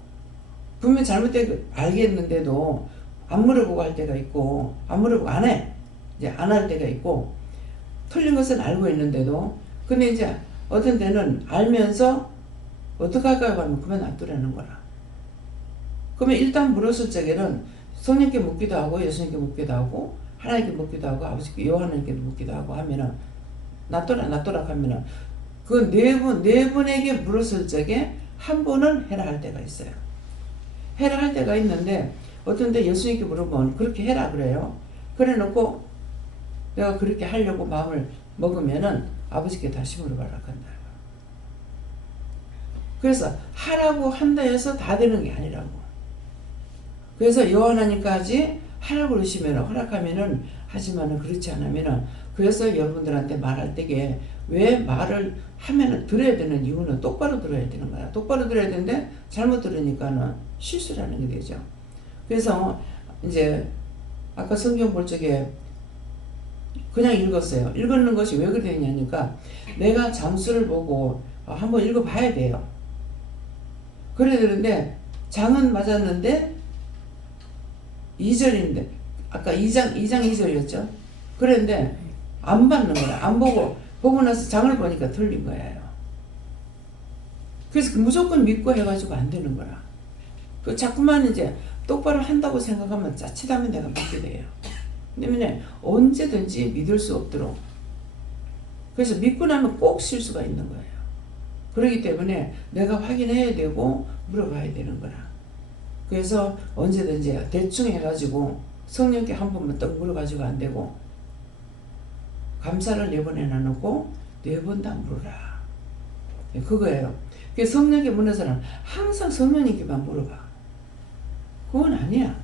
분명 잘못된 거 알겠는데도 안 물어보고 할 때가 있고, 안 물어보고 안 해. 이제 안 할 때가 있고, 틀린 것은 알고 있는데도, 근데 이제 어떤 데는 알면서 어떡할까요? 하면 그만 놔두라는 거라. 그러면 일단 물었을 적에는 성령께 묻기도 하고 예수님께 묻기도 하고 하나님께 묻기도 하고 아버지께 요한님께 묻기도 하고 하면은 놔둬라 하면은 그 네 분에게 물었을 적에 한 분은 해라 할 때가 있어요. 해라 할 때가 있는데 어떤 데 예수님께 물으면 그렇게 해라 그래요. 그래 놓고 내가 그렇게 하려고 마음을 먹으면은 아버지께 다시 물어봐라 한다. 그래서 하라고 한다 해서 다 되는 게 아니라고. 그래서 여호와하나님까지 하라고 그러시면 허락하면은 하지만은 그렇지 않으면은 그래서 여러분들한테 말할 때에 왜 말을 하면은 들어야 되는 이유는 똑바로 들어야 되는 거야. 똑바로 들어야 되는데 잘못 들으니까는 실수라는 게 되죠. 그래서 이제 아까 성경 볼 적에 그냥 읽었어요. 읽는 것이 왜 그렇게 되냐니까 내가 장수를 보고 한번 읽어봐야 돼요. 그래야 되는데 장은 맞았는데 2절인데 아까 2장 2절이었죠. 그런데 안 받는 거야. 안 보고 나서 장을 보니까 틀린 거예요. 그래서 무조건 믿고 해가지고 안 되는 거야. 그 자꾸만 이제 똑바로 한다고 생각하면 자칫하면 내가 믿게 돼요. 때문에 언제든지 믿을 수 없도록. 그래서 믿고 나면 꼭 실수가 있는 거예요. 그렇기 때문에 내가 확인해야 되고 물어봐야 되는 거라. 그래서 언제든지 대충 해가지고 성령께 한 번만 딱 물어가지고 안 되고 감사를 4번에 나누고 4번 다 물어라. 그거예요. 성령께 묻는 사람은 항상 성령님께만 물어봐. 그건 아니야.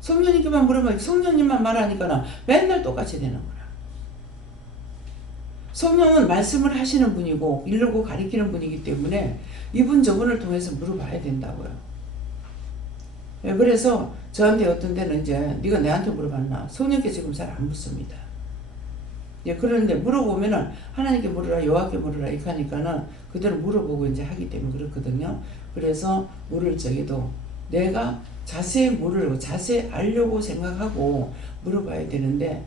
성령님께만 물어봐. 성령님만 말하니까 맨날 똑같이 되는 거야. 성령은 말씀을 하시는 분이고 이르고 가리키는 분이기 때문에 이분 저분을 통해서 물어봐야 된다고요. 그래서 저한테 어떤 데는 이제 네가 내한테 물어봤나? 성령께 지금 잘 안 묻습니다. 그런데 물어보면은 하나님께 물으라 여호와께 물으라 이렇게 하니까는 그대로 물어보고 이제 하기 때문에 그렇거든요. 그래서 물을 적에도 내가 자세히 물으려고 자세히 알려고 생각하고 물어봐야 되는데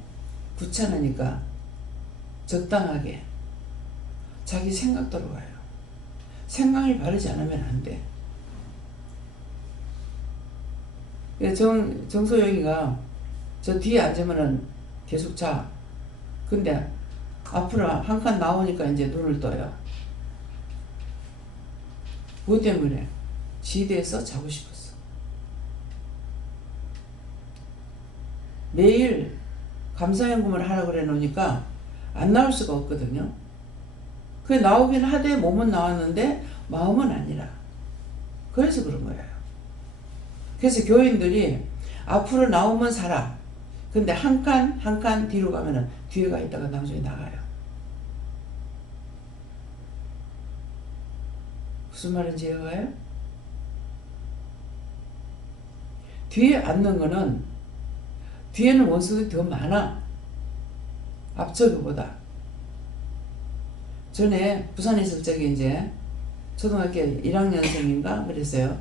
귀찮으니까 적당하게 자기 생각대로 와요. 생각이 바르지 않으면 안 돼. 정소영이가 저 뒤에 앉으면은 계속 자. 근데 앞으로 한 칸 나오니까 이제 눈을 떠요. 그것 때문에 지대에서 자고 싶었어. 매일 감사연금을 하라 그래 놓으니까 안 나올 수가 없거든요. 그게 나오긴 하되 몸은 나왔는데 마음은 아니라. 그래서 그런 거예요. 그래서 교인들이 앞으로 나오면 살아. 근데 한 칸 뒤로 가면은 뒤에 가 있다가 나중에 나가요. 무슨 말인지 이해가요? 뒤에 앉는 거는 뒤에는 원수들이 더 많아. 앞쪽보다. 전에 부산에 있을 적에 이제 초등학교 1학년생인가 그랬어요.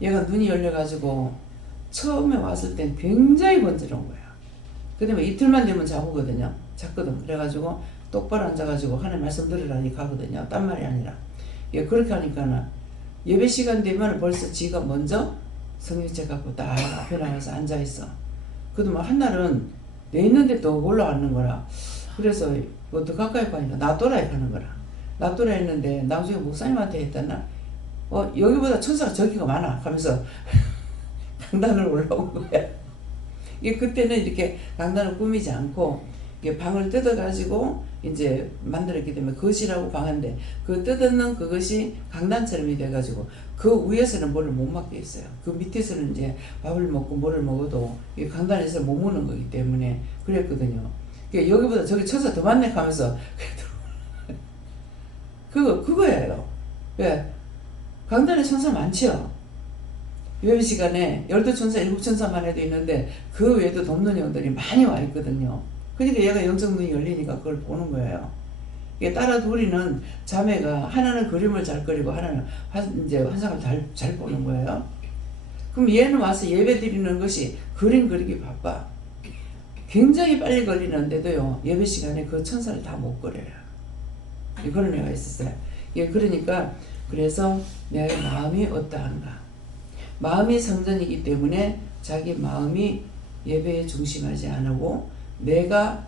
얘가 눈이 열려가지고 처음에 왔을 땐 굉장히 번지러운 거야. 그 다음에 이틀만 되면 자고거든요. 잤거든. 그래가지고 똑바로 앉아가지고 하나님 말씀 들으라니 가거든요. 딴 말이 아니라. 그렇게 하니까는 예배 시간 되면 벌써 지가 먼저 성경책 갖고 딱 앞에 나와서 앉아있어. 그래도 한날은 내 있는데 또 올라가는 거라. 그래서 더 가까이 가니까 놔둬라 하는 거라. 놔둬라 했는데 나중에 목사님한테 했다나 여기보다 천사가 저기가 많아 하면서 강단을 올라온 거야. 그때는 이렇게 강단을 꾸미지 않고 방을 뜯어가지고 이제 만들었기 때문에 거실하고 방인데 그 뜯어놓은 그것이 강단처럼 돼가지고 그 위에서는 뭐를 못 먹게 했어요. 그 밑에서는 이제 밥을 먹고 뭐를 먹어도 이 강단에서 못 먹는 거기 때문에 그랬거든요. 여기보다 저기 천사 더 많네 하면서 그거예요. 왜? 강단에 천사 많죠. 예배 시간에 12천사, 7천사만 해도 있는데 그 외에도 돕는 영들이 많이 와 있거든요. 그러니까 얘가 영적 눈이 열리니까 그걸 보는 거예요. 따라 둘이는 자매가 하나는 그림을 잘 그리고 하나는 이제 환상을 잘 보는 거예요. 그럼 얘는 와서 예배 드리는 것이 그림 그리기 바빠. 굉장히 빨리 걸리는데도요, 예배 시간에 그 천사를 다 못 걸어요. 그런 애가 있었어요. 예, 그러니까, 그래서 내 마음이 어떠한가. 마음이 성전이기 때문에 자기 마음이 예배에 중심하지 않고 내가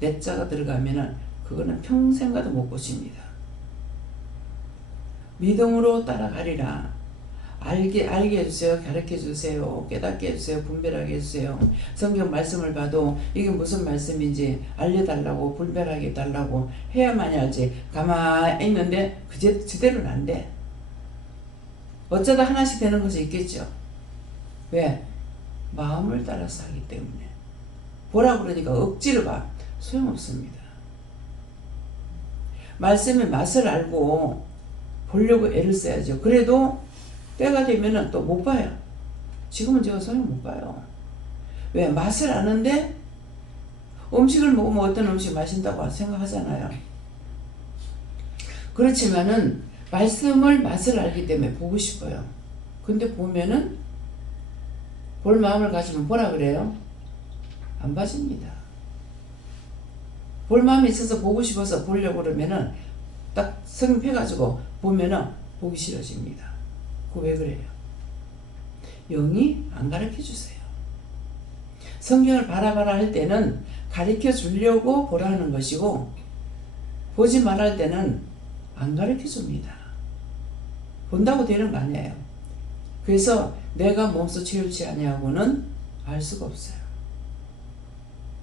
내자가 들어가면은 그거는 평생 가도 못 고칩니다. 믿음으로 따라가리라. 알게 해주세요. 가르쳐 주세요. 깨닫게 해주세요. 분별하게 해주세요. 성경 말씀을 봐도 이게 무슨 말씀인지 알려달라고, 분별하게 해달라고 해야만 하지. 가만히 있는데 그대로는 안 돼. 어쩌다 하나씩 되는 것이 있겠죠. 왜? 마음을 따라서 하기 때문에. 보라 그러니까 억지로 봐. 소용없습니다. 말씀의 맛을 알고 보려고 애를 써야죠. 그래도 때가 되면은 또 못 봐요. 지금은 제가 소용 못 봐요. 왜? 맛을 아는데 음식을 먹으면 어떤 음식 맛있다고 생각하잖아요. 그렇지만은 말씀을 맛을 알기 때문에 보고 싶어요. 근데 보면은 볼 마음을 가지면 뭐라 그래요? 안 봐집니다. 볼 마음이 있어서 보고 싶어서 보려고 그러면은 딱 성패가지고 보면은 보기 싫어집니다. 그거 왜 그래요? 영이 안 가르쳐 주세요. 성경을 봐라 할 때는 가르쳐 주려고 보라 하는 것이고, 보지 말할 때는 안 가르쳐 줍니다. 본다고 되는 거 아니에요. 그래서 내가 몸소 채울지 아니하고는 알 수가 없어요.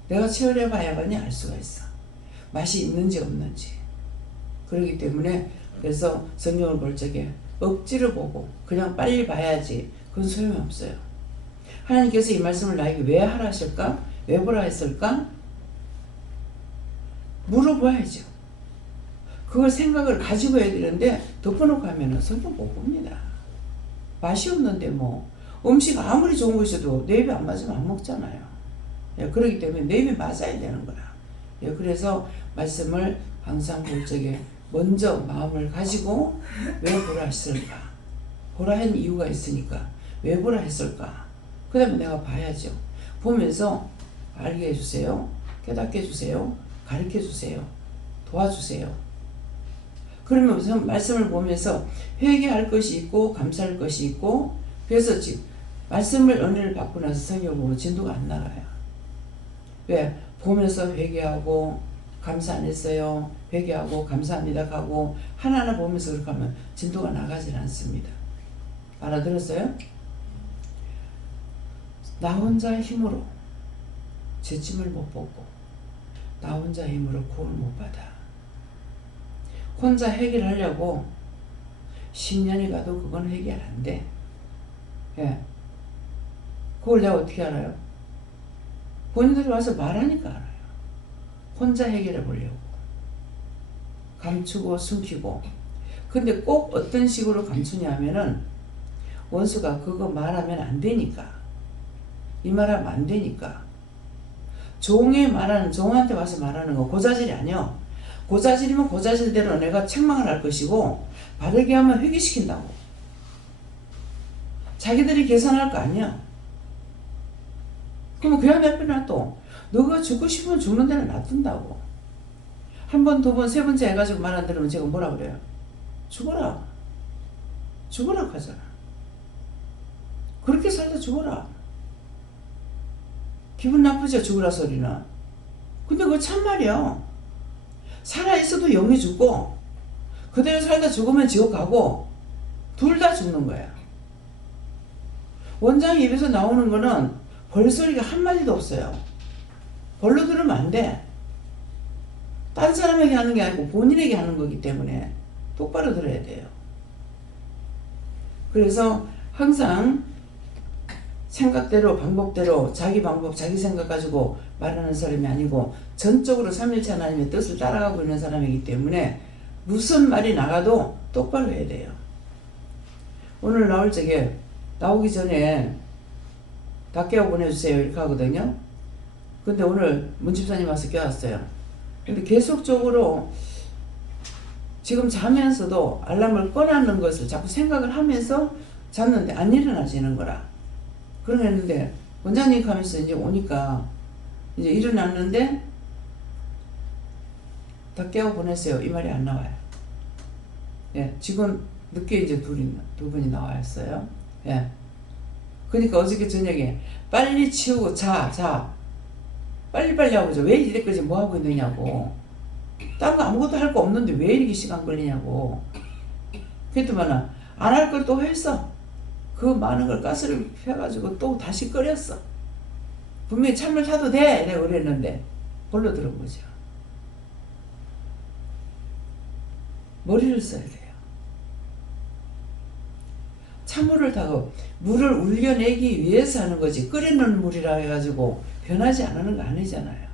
내가 채우려 봐야만이 알 수가 있어. 맛이 있는지 없는지. 그렇기 때문에 그래서 성경을 볼 적에 억지로 보고 그냥 빨리 봐야지. 그건 소용이 없어요. 하나님께서 이 말씀을 나에게 왜 하라 하실까? 왜 보라 했을까? 물어봐야죠. 그걸 생각을 가지고 해야 되는데 덮어놓고 하면은 성경 못 봅니다. 맛이 없는데 뭐 음식 아무리 좋은 것이어도 내 입에 안 맞으면 안 먹잖아요. 예, 그렇기 때문에 내 입에 맞아야 되는 거라. 예, 그래서 말씀을 항상 볼 적에 먼저 마음을 가지고 왜 보라 했을까? 보라 한 이유가 있으니까 왜 보라 했을까? 그 다음에 내가 봐야죠. 보면서 알게 해주세요. 깨닫게 해주세요. 가르쳐 주세요. 도와주세요. 그러면 말씀을 보면서 회개할 것이 있고 감사할 것이 있고, 그래서 지금 말씀을 은혜를 받고 나서 성경을 보면 진도가 안 나가요. 왜? 보면서 회개하고 감사 안 했어요. 회개하고 감사합니다 하고 하나하나 보면서 그렇게 하면 진도가 나가질 않습니다. 알아들었어요? 나 혼자 힘으로 제 짐을 못 벗고 나 혼자 힘으로 구원을 못 받아. 혼자 해결하려고 10년이 가도 그건 해결 안 돼. 예. 그걸 내가 어떻게 알아요? 본인들이 와서 말하니까 알아요. 혼자 해결해 보려고. 감추고 숨기고. 근데 꼭 어떤 식으로 감추냐 하면은 원수가 그거 말하면 안 되니까. 이 말하면 안 되니까. 종이 말하는, 종한테 와서 말하는 거 고자질이 아니요. 고자질이면 고자질대로 내가 책망을 할 것이고, 바르게 하면 회개시킨다고. 자기들이 계산할 거 아니야. 그러면 그냥 몇 번 놔둬. 너가 죽고 싶으면 죽는 데는 놔둔다고. 한 번, 두 번, 세 번째 해가지고 말 안 들으면 제가 뭐라 그래요? 죽어라. 죽어라 하잖아. 그렇게 살다 죽어라. 기분 나쁘죠, 죽으라 소리는. 근데 그거 참말이야. 살아있어도 영이 죽고, 그대로 살다 죽으면 지옥 가고, 둘 다 죽는 거야. 원장 입에서 나오는 거는 벌소리가 한마디도 없어요. 벌로 들으면 안 돼. 딴 사람에게 하는 게 아니고 본인에게 하는 거기 때문에 똑바로 들어야 돼요. 그래서 항상 생각대로 방법대로 자기 방법 자기 생각 가지고 말하는 사람이 아니고 전적으로 삼일체 하나님의 뜻을 따라가고 있는 사람이기 때문에 무슨 말이 나가도 똑바로 해야 돼요. 오늘 나올 적에 나오기 전에 다 깨워 보내주세요 이렇게 하거든요. 근데 오늘 문집사님 와서 깨웠어요. 근데 계속적으로 지금 자면서도 알람을 꺼놨는 것을 자꾸 생각을 하면서 잤는데 안 일어나지는 거라. 그러겠는데 원장님 가면서 이제 오니까 이제 일어났는데 다 깨워 보냈어요. 이 말이 안 나와요. 예, 지금 늦게 이제 두 분이 나왔어요. 예. 그러니까 어저께 저녁에 빨리 치우고 자. 빨리빨리 하고 왜 이래까지 뭐 하고 있느냐고. 딴 거 아무것도 할 거 없는데 왜 이렇게 시간 걸리냐고. 그랬더만 안 할 걸 또 했어. 그 많은 걸 가스를 펴가지고 또 다시 끓였어. 분명히 찬물 타도 돼 내가 그랬는데 볼로 들은 거죠. 머리를 써야 돼요. 찬물을 타고 물을 울려내기 위해서 하는 거지 끓여놓은 물이라 해가지고 변하지 않는 거 아니잖아요.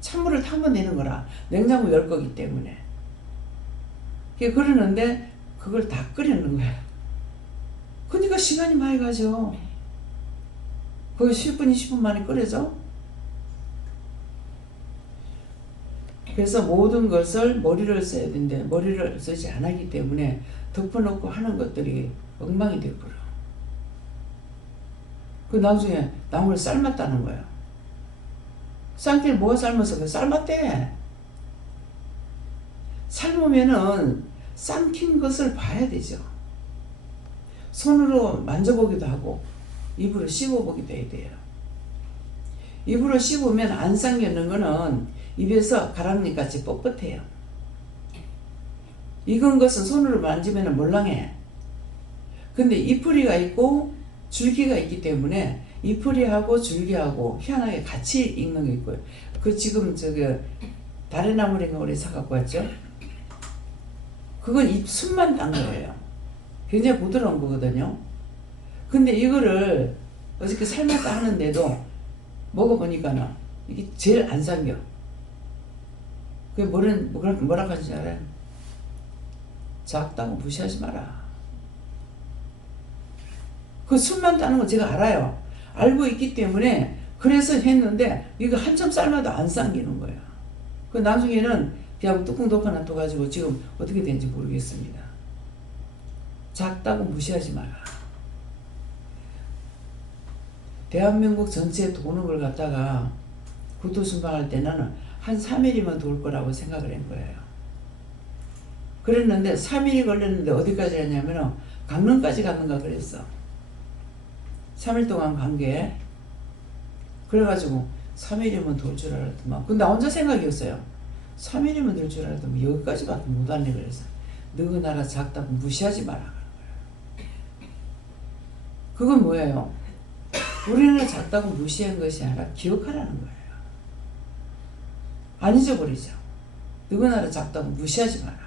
찬물을 타면 되는 거라. 냉장고 열 거기 때문에. 그러는데 그걸 다 끓여놓는 거야. 그러니까 시간이 많이 가죠. 거의 10분 20분 만에 끓여져. 그래서 모든 것을 머리를 써야 되는데 머리를 쓰지 않았기 때문에 덮어놓고 하는 것들이 엉망이 되어버려. 그 나중에 나무를 삶았다는 거야. 삶기를 뭐가 삶아서 삶았대. 삶으면은 삶킨 것을 봐야 되죠. 손으로 만져보기도 하고 입으로 씹어보기도 해야 돼요. 입으로 씹으면 안 삶겨는 거는 입에서 가랑잎같이 뻣뻣해요. 익은 것은 손으로 만지면 몰랑해. 근데 잎뿌리가 있고 줄기가 있기 때문에 잎뿌리하고 줄기하고 희한하게 같이 익는 게 있고요. 그 지금 저기 다래나물인가 우리 사갖고 왔죠? 그건 잎순만 딴 거예요. 굉장히 부드러운 거거든요. 근데 이거를 어저께 삶았다 하는데도 먹어보니까는 이게 제일 안 삼겨. 그게 뭐라 하는지 알아요? 작다고 무시하지 마라. 그 순만 따는 거 제가 알아요. 알고 있기 때문에 그래서 했는데 이거 한참 삶아도 안 삼기는 거야. 그 나중에는 그냥 뚜껑 덮어놔둬가지고 지금 어떻게 되는지 모르겠습니다. 작다고 무시하지 마라. 대한민국 전체에 도는 걸 갖다가 구두 순방할 때 나는 한 3일이면 돌 거라고 생각을 한 거예요. 그랬는데 3일이 걸렸는데 어디까지 했냐면 강릉까지 갔는가 그랬어. 3일 동안 간 게. 그래가지고 3일이면 돌 줄 알았더만. 근데 나 혼자 생각이었어요. 3일이면 돌 줄 알았더만 여기까지밖에 못 왔네. 그래서 너그 나라 작다고 무시하지 마라. 그건 뭐예요? 우리나라 작다고 무시한 것이 아니라 기억하라는 거예요. 안 잊어버리죠. 너그 나라 작다고 무시하지 마라.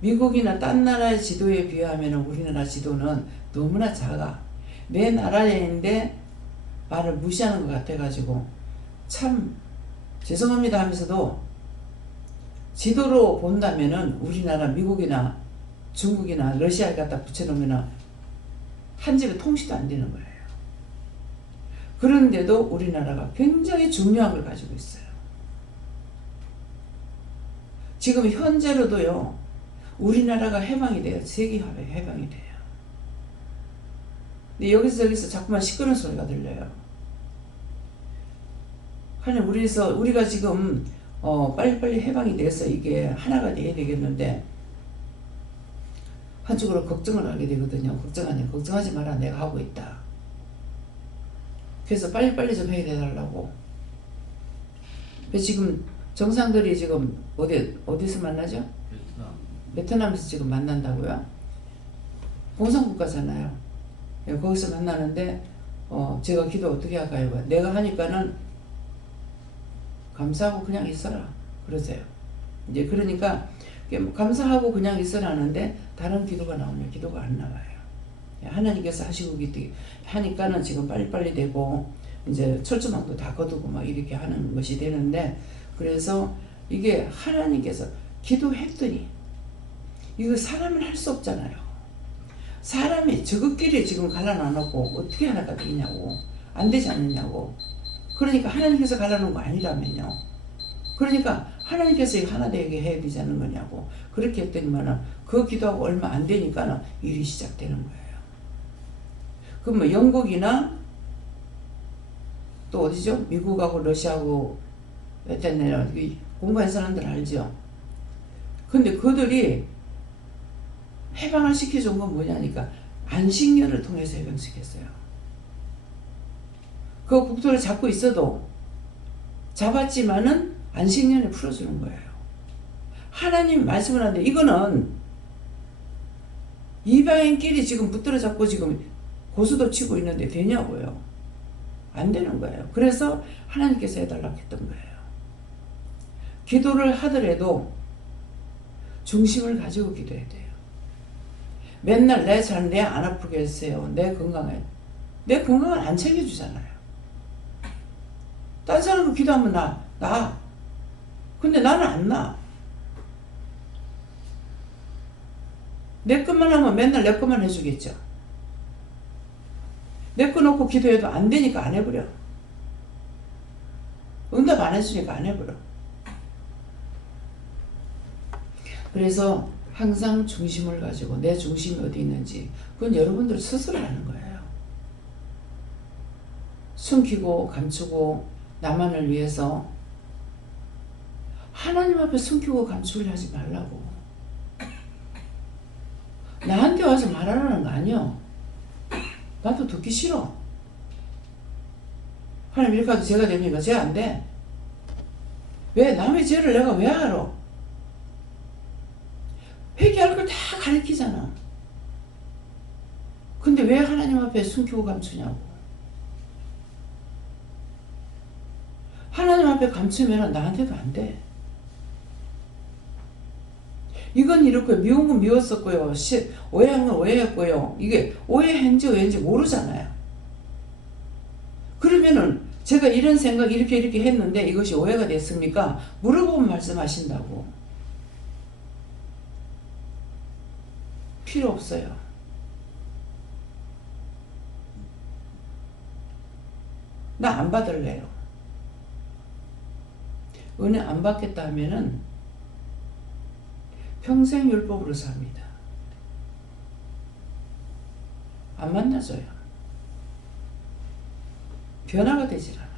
미국이나 딴 나라의 지도에 비하면 우리나라 지도는 너무나 작아. 내 나라인데 말을 무시하는 것 같아가지고 참 죄송합니다 하면서도 지도로 본다면은 우리나라 미국이나 중국이나 러시아에 갖다 붙여놓으면 한 집에 통시도 안 되는 거예요. 그런데도 우리나라가 굉장히 중요한 걸 가지고 있어요. 지금 현재로도요. 우리나라가 해방이 돼요. 세계 해방이 돼요. 근데 여기서 저기서 자꾸만 시끄러운 소리가 들려요. 하여튼 우리가 지금 빨리빨리 해방이 돼서 이게 하나가 돼야 되겠는데 한쪽으로 걱정을 하게 되거든요. 걱정하지 마라. 내가 하고 있다. 그래서 빨리빨리 좀 해야 되달라고. 지금 정상들이 지금 어디서 만나죠? 베트남에서 지금 만난다고요? 공산국가잖아요. 거기서 만나는데 제가 기도 어떻게 할까요? 내가 하니까는 감사하고 그냥 있어라 그러세요. 이제 그러니까 감사하고 그냥 있으라는데 다른 기도가 나오면 기도가 안 나와요. 하나님께서 하시고 하니까는 지금 빨리빨리 되고 이제 철조망도 다 거두고 막 이렇게 하는 것이 되는데 그래서 이게 하나님께서 기도했더니 이거 사람은 할 수 없잖아요. 사람이 저것끼리 지금 갈라놔놓고 어떻게 하나가 되냐고 안 되지 않느냐고. 그러니까 하나님께서 갈라놓은 거 아니라면요. 그러니까 하나님께서 이거 하나 되게 해야 되지 않는 거냐고. 그렇게 했더니만은 그 기도하고 얼마 안 되니까는 일이 시작되는 거예요. 그럼 뭐 영국이나 또 어디죠? 미국하고 러시아하고 했던 공부한 사람들 알죠? 근데 그들이 해방을 시켜준 건 뭐냐니까 안식년을 통해서 해방시켰어요. 그 국토를 잡고 있어도 잡았지만은 안식년을 풀어주는 거예요. 하나님 말씀을 하는데 이거는 이방인끼리 지금 붙들어 잡고 지금 고수도 치고 있는데 되냐고요. 안 되는 거예요. 그래서 하나님께서 해달라고 했던 거예요. 기도를 하더라도 중심을 가지고 기도해야 돼요. 맨날 내 잘 내 안 아프게 해주세요. 내 건강을 안 챙겨주잖아요. 딴 사람 기도하면 나. 근데 나는 안 나. 내 것만 하면 맨날 내 것만 해주겠죠. 내 거 놓고 기도해도 안 되니까 안 해버려. 응답 안 해주니까 안 해버려. 그래서 항상 중심을 가지고 내 중심이 어디 있는지 그건 여러분들 스스로 하는 거예요. 숨기고 감추고 나만을 위해서 하나님 앞에 숨기고 감추려 하지 말라고. 나한테 와서 말하라는 거 아니요. 나도 듣기 싫어. 하나님 이렇게 해도 죄가 됩니까? 죄 안 돼. 왜? 남의 죄를 내가 왜 알아? 회개할 걸 다 가르치잖아. 근데 왜 하나님 앞에 숨기고 감추냐고. 하나님 앞에 감추면 나한테도 안 돼. 이건 이렇고요. 미운 건 미웠었고요. 오해한 건 오해했고요. 이게 오해했는지 오해했는지 모르잖아요. 그러면은 제가 이런 생각 이렇게 했는데 이것이 오해가 됐습니까? 물어보면 말씀하신다고. 필요 없어요. 나 안 받을래요. 은혜 안 받겠다 하면은 평생 율법으로 삽니다. 안 만나줘요. 변화가 되질 않아요.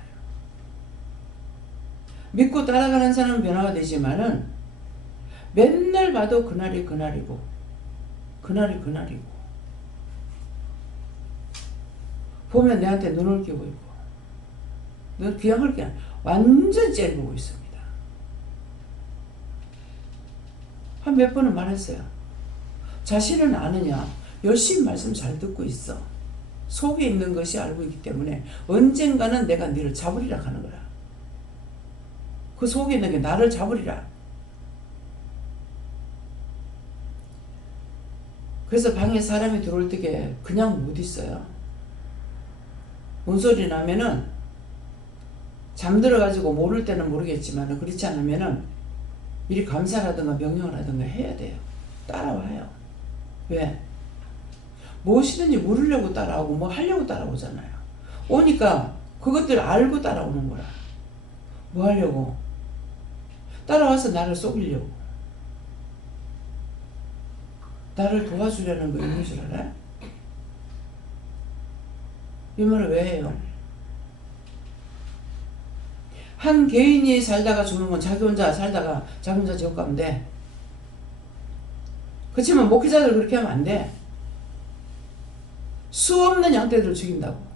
믿고 따라가는 사람은 변화가 되지만은 맨날 봐도 그날이 그날이고 그날이 그날이고 보면 내한테 눈을 끼고 있고 너 그냥 그렇게 완전 째보고 있습니다. 한 몇 번은 말했어요. 자신은 아느냐? 열심히 말씀 잘 듣고 있어. 속에 있는 것이 알고 있기 때문에 언젠가는 내가 너를 잡으리라 하는 거야. 그 속에 있는 게 나를 잡으리라. 그래서 방에 사람이 들어올 때 그냥 못 있어요. 뭔 소리 나면은 잠들어가지고 모를 때는 모르겠지만 그렇지 않으면은 미리 감사라든가 명령을 하든가 해야 돼요. 따라와요. 왜? 무엇이든지 물으려고 따라오고 뭐 하려고 따라오잖아요. 오니까 그것들 알고 따라오는 거라. 뭐 하려고? 따라와서 나를 속이려고. 나를 도와주려는 거 있는 줄 알아요? 이 말을 왜 해요? 한 개인이 살다가 죽는 건 자기 혼자 살다가 자기 혼자 지옥 가면 돼. 그렇지만 목회자들 그렇게 하면 안 돼. 수없는 양떼들을 죽인다고.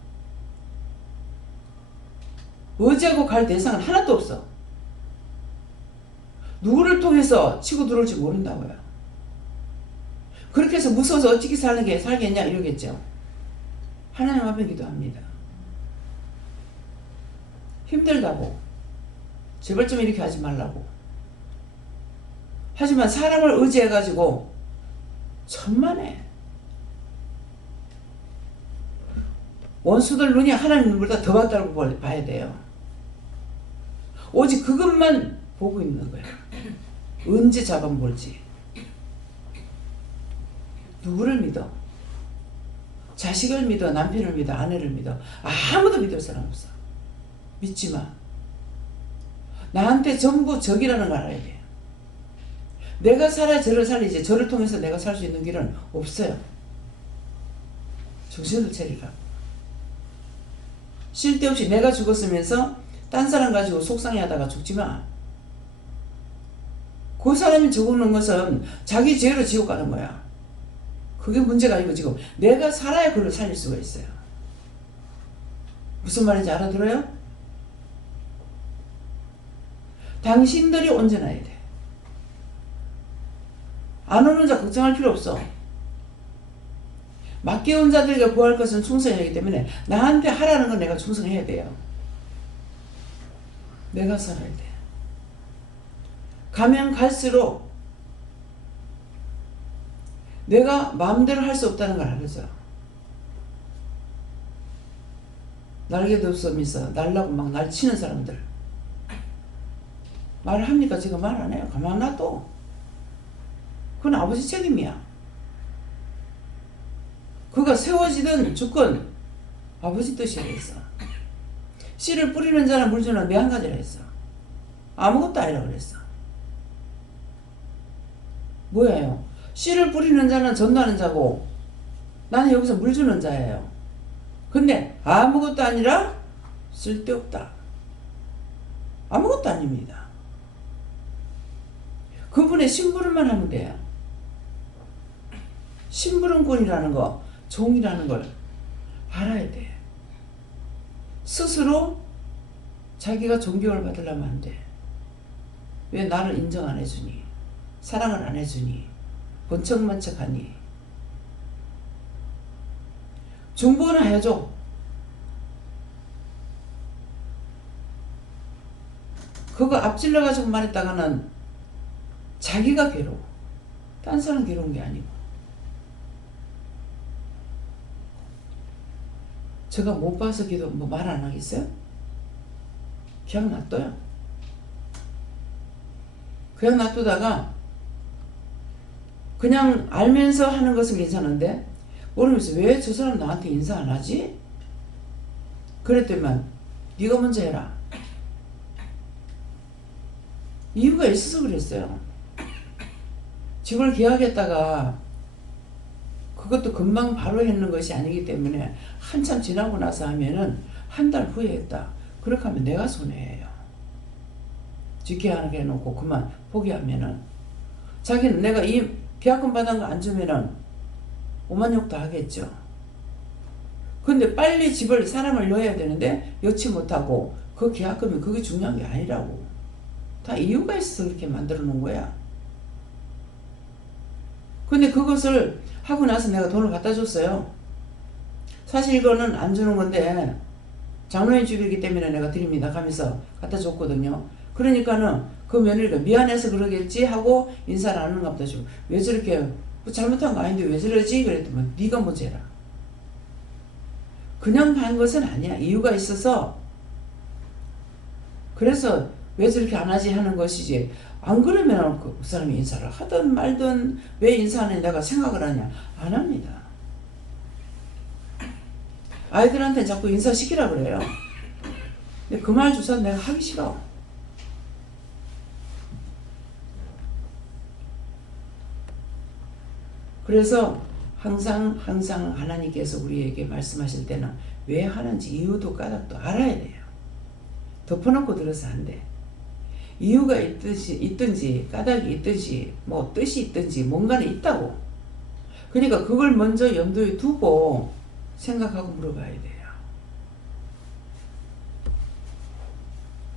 의지하고 갈 대상은 하나도 없어. 누구를 통해서 치고 들어올지 모른다고요. 그렇게 해서 무서워서 어떻게 살겠냐 이러겠죠. 하나님 앞에 기도합니다. 힘들다고. 제발 좀 이렇게 하지 말라고. 하지만 사람을 의지해가지고 천만에 원수들 눈이 하나님 눈보다 더 밝다고 봐야 돼요. 오직 그것만 보고 있는 거예요. 언제 잡아볼지. 누구를 믿어? 자식을 믿어? 남편을 믿어? 아내를 믿어? 아무도 믿을 사람 없어. 믿지 마. 나한테 전부 적이라는 걸 알아야 돼. 내가 살아야 저를 살리지 저를 통해서 내가 살 수 있는 길은 없어요. 정신을 차리라. 쓸데없이 내가 죽었으면서 딴 사람 가지고 속상해하다가 죽지 마. 그 사람이 죽는 것은 자기 죄로 지옥 가는 거야. 그게 문제가 아니고 지금 내가 살아야 그를 살릴 수가 있어요. 무슨 말인지 알아들어요? 당신들이 온전해야 돼. 안 오는 자 걱정할 필요 없어. 맡겨온 자들에게 구할 것은 충성이기 때문에 나한테 하라는 건 내가 충성해야 돼요. 내가 살아야 돼. 가면 갈수록 내가 마음대로 할 수 없다는 걸 알죠. 날개도 없으면서 날라고 막 날치는 사람들 말을 합니까? 제가 말 안 해요. 가만 놔둬. 그건 아버지 책임이야. 그가 세워지든 죽건 아버지 뜻이라 했어. 씨를 뿌리는 자는 물 주는 내 한 가지라 했어. 아무것도 아니라고 그랬어. 뭐예요? 씨를 뿌리는 자는 전도하는 자고 나는 여기서 물 주는 자예요. 근데 아무것도 아니라 쓸데없다. 아무것도 아닙니다. 그분의 심부름만 하면 돼요. 심부름꾼이라는 거, 종이라는 걸 알아야 돼. 스스로 자기가 존경을 받으려면 안 돼. 왜 나를 인정 안 해주니? 사랑을 안 해주니? 번쩍번쩍하니? 중보는 해줘. 그거 앞질러가지고 말했다가는 자기가 괴로워. 딴 사람 괴로운 게 아니고. 제가 못 봐서 기도 뭐 말 안 하겠어요? 그냥 놔둬요. 그냥 놔두다가 그냥 알면서 하는 것은 괜찮은데 모르면서 왜 저 사람 나한테 인사 안 하지? 그랬더니만 네가 먼저 해라. 이유가 있어서 그랬어요. 집을 계약했다가 그것도 금방 바로 했는 것이 아니기 때문에 한참 지나고 나서 하면은 한 달 후에 했다. 그렇게 하면 내가 손해예요. 직계하게 해놓고 그만 포기하면은 자기는 내가 이 계약금 받은 거 안 주면은 오만 욕도 하겠죠. 근데 빨리 집을 사람을 넣어야 되는데 넣지 못하고 그 계약금이 그게 중요한 게 아니라고. 다 이유가 있어서 그렇게 만들어 놓은 거야. 근데 그것을 하고 나서 내가 돈을 갖다 줬어요. 사실 이거는 안 주는 건데 장로님 집이기 때문에 내가 드립니다 하면서 갖다 줬거든요. 그러니까는 그 며느리가 미안해서 그러겠지 하고 인사를 안 하는가 보다. 왜 저렇게 뭐 잘못한 거 아닌데 왜 저러지? 그랬더니 네가 먼저 해라. 그냥 한 것은 아니야. 이유가 있어서. 그래서 왜 저렇게 안 하지 하는 것이지. 안 그러면 그 사람이 인사를 하든 말든 왜 인사하는 내가 생각을 하냐. 안 합니다. 아이들한테 자꾸 인사시키라 그래요. 근데 그 말 주사 내가 하기 싫어. 그래서 항상 하나님께서 우리에게 말씀하실 때는 왜 하는지 이유도 까닭도 알아야 돼요. 덮어놓고 들어서 안 돼. 이유가 있든지 까닭이 있든지 뭐 뜻이 있든지 뭔가는 있다고. 그러니까 그걸 먼저 염두에 두고 생각하고 물어봐야 돼요.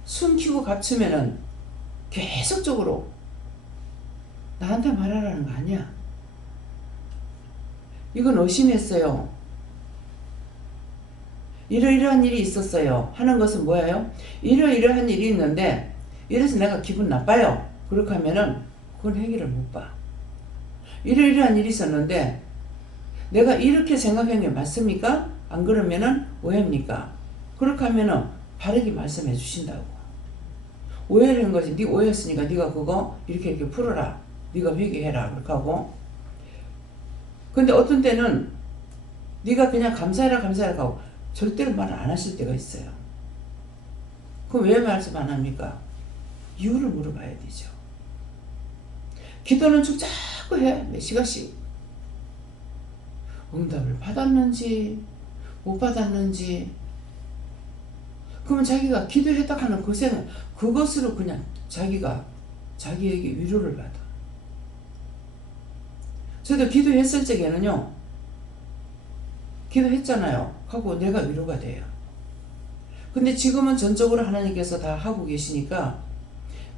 숨기고 감추면은 계속적으로 나한테 말하라는 거 아니야. 이건 의심했어요. 이러이러한 일이 있었어요. 하는 것은 뭐예요? 이러이러한 일이 있는데 이래서 내가 기분 나빠요. 그렇게 하면은 그건 해결을 못 봐. 이러이러한 일이 있었는데 내가 이렇게 생각한 게 맞습니까? 안 그러면은 오해입니까? 그렇게 하면은 바르게 말씀해 주신다고. 오해를 한 거지. 네 오해했으니까 네가 그거 이렇게 풀어라. 네가 회개해라. 그렇게 하고. 근데 어떤 때는 네가 그냥 감사해라 하고 절대로 말을 안 하실 때가 있어요. 그럼 왜 말씀 안 합니까? 이유를 물어봐야 되죠. 기도는 자꾸 해. 몇 시간씩. 응답을 받았는지 못 받았는지 그러면 자기가 기도했다 하는 그것으로 그냥 자기가 자기에게 위로를 받아. 저도 기도했을 적에는요, 기도했잖아요 하고 내가 위로가 돼요. 근데 지금은 전적으로 하나님께서 다 하고 계시니까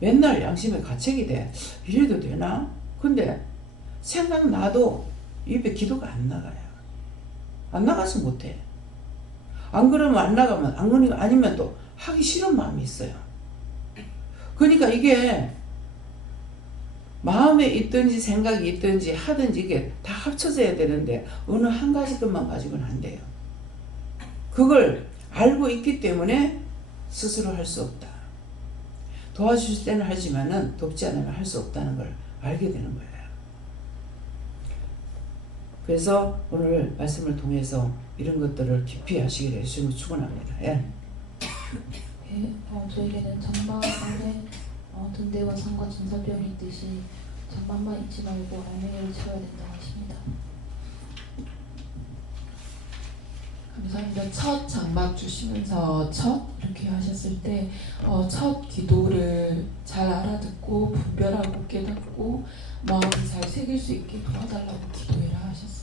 맨날 양심에 가책이 돼. 이래도 되나? 근데 생각나도 입에 기도가 안 나가요. 안 나가서 못해. 안 그러면 안 나가면 아니면 또 하기 싫은 마음이 있어요. 그러니까 이게 마음에 있든지 생각이 있든지 하든지 이게 다 합쳐져야 되는데 어느 한 가지 것만 가지고는 안 돼요. 그걸 알고 있기 때문에 스스로 할 수 없다. 도와주실 때는 하지만은 돕지 않으면 할 수 없다는 걸 알게 되는 거예요. 그래서 오늘 말씀을 통해서 이런 것들을 깊이 하시기를 예수님을 축원합니다. 예. 저에게는 장막에 등대와 상과 진설병이 있듯이 장막만 잊지 말고 알맹이를 채워야 된다고 하십니다. 감사합니다. 첫 장막 주시면서 첫 이렇게 하셨을 때 첫 기도를 잘 알아듣고 분별하고 깨닫고 마음이 잘 새길 수 있게 도와달라고 기도해라 하셨어요.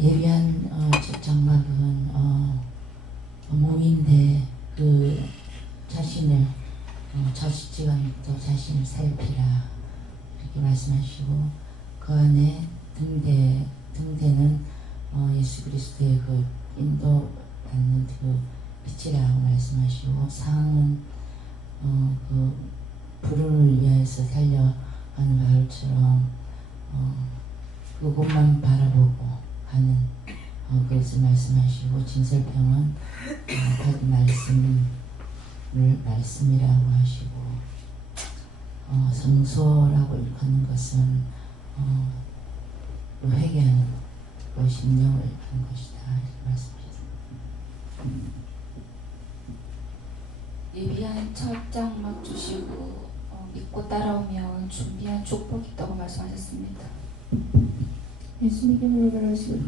예비한 첫 장막은 몸인데 그 자신을 첫시간부터 자신을 살피라 이렇게 말씀하시고 그 안에 등대는 예수 그리스도의 그 인도받는 그 빛이라고 말씀하시고 상은 그 불운을 위해서 달려가는 마을처럼 그곳만 바라보고 하는 그것을 말씀하시고 진설병은 말씀이라고 하시고 성소라고 일컫는 것은 회개하는 심령을 하는 것이다 이렇게 말씀하셨습니다. 예비한 첫 장막 주시고 믿고 따라오면 준비한 축복이 있다고 말씀하셨습니다. 예수님께 물어보시고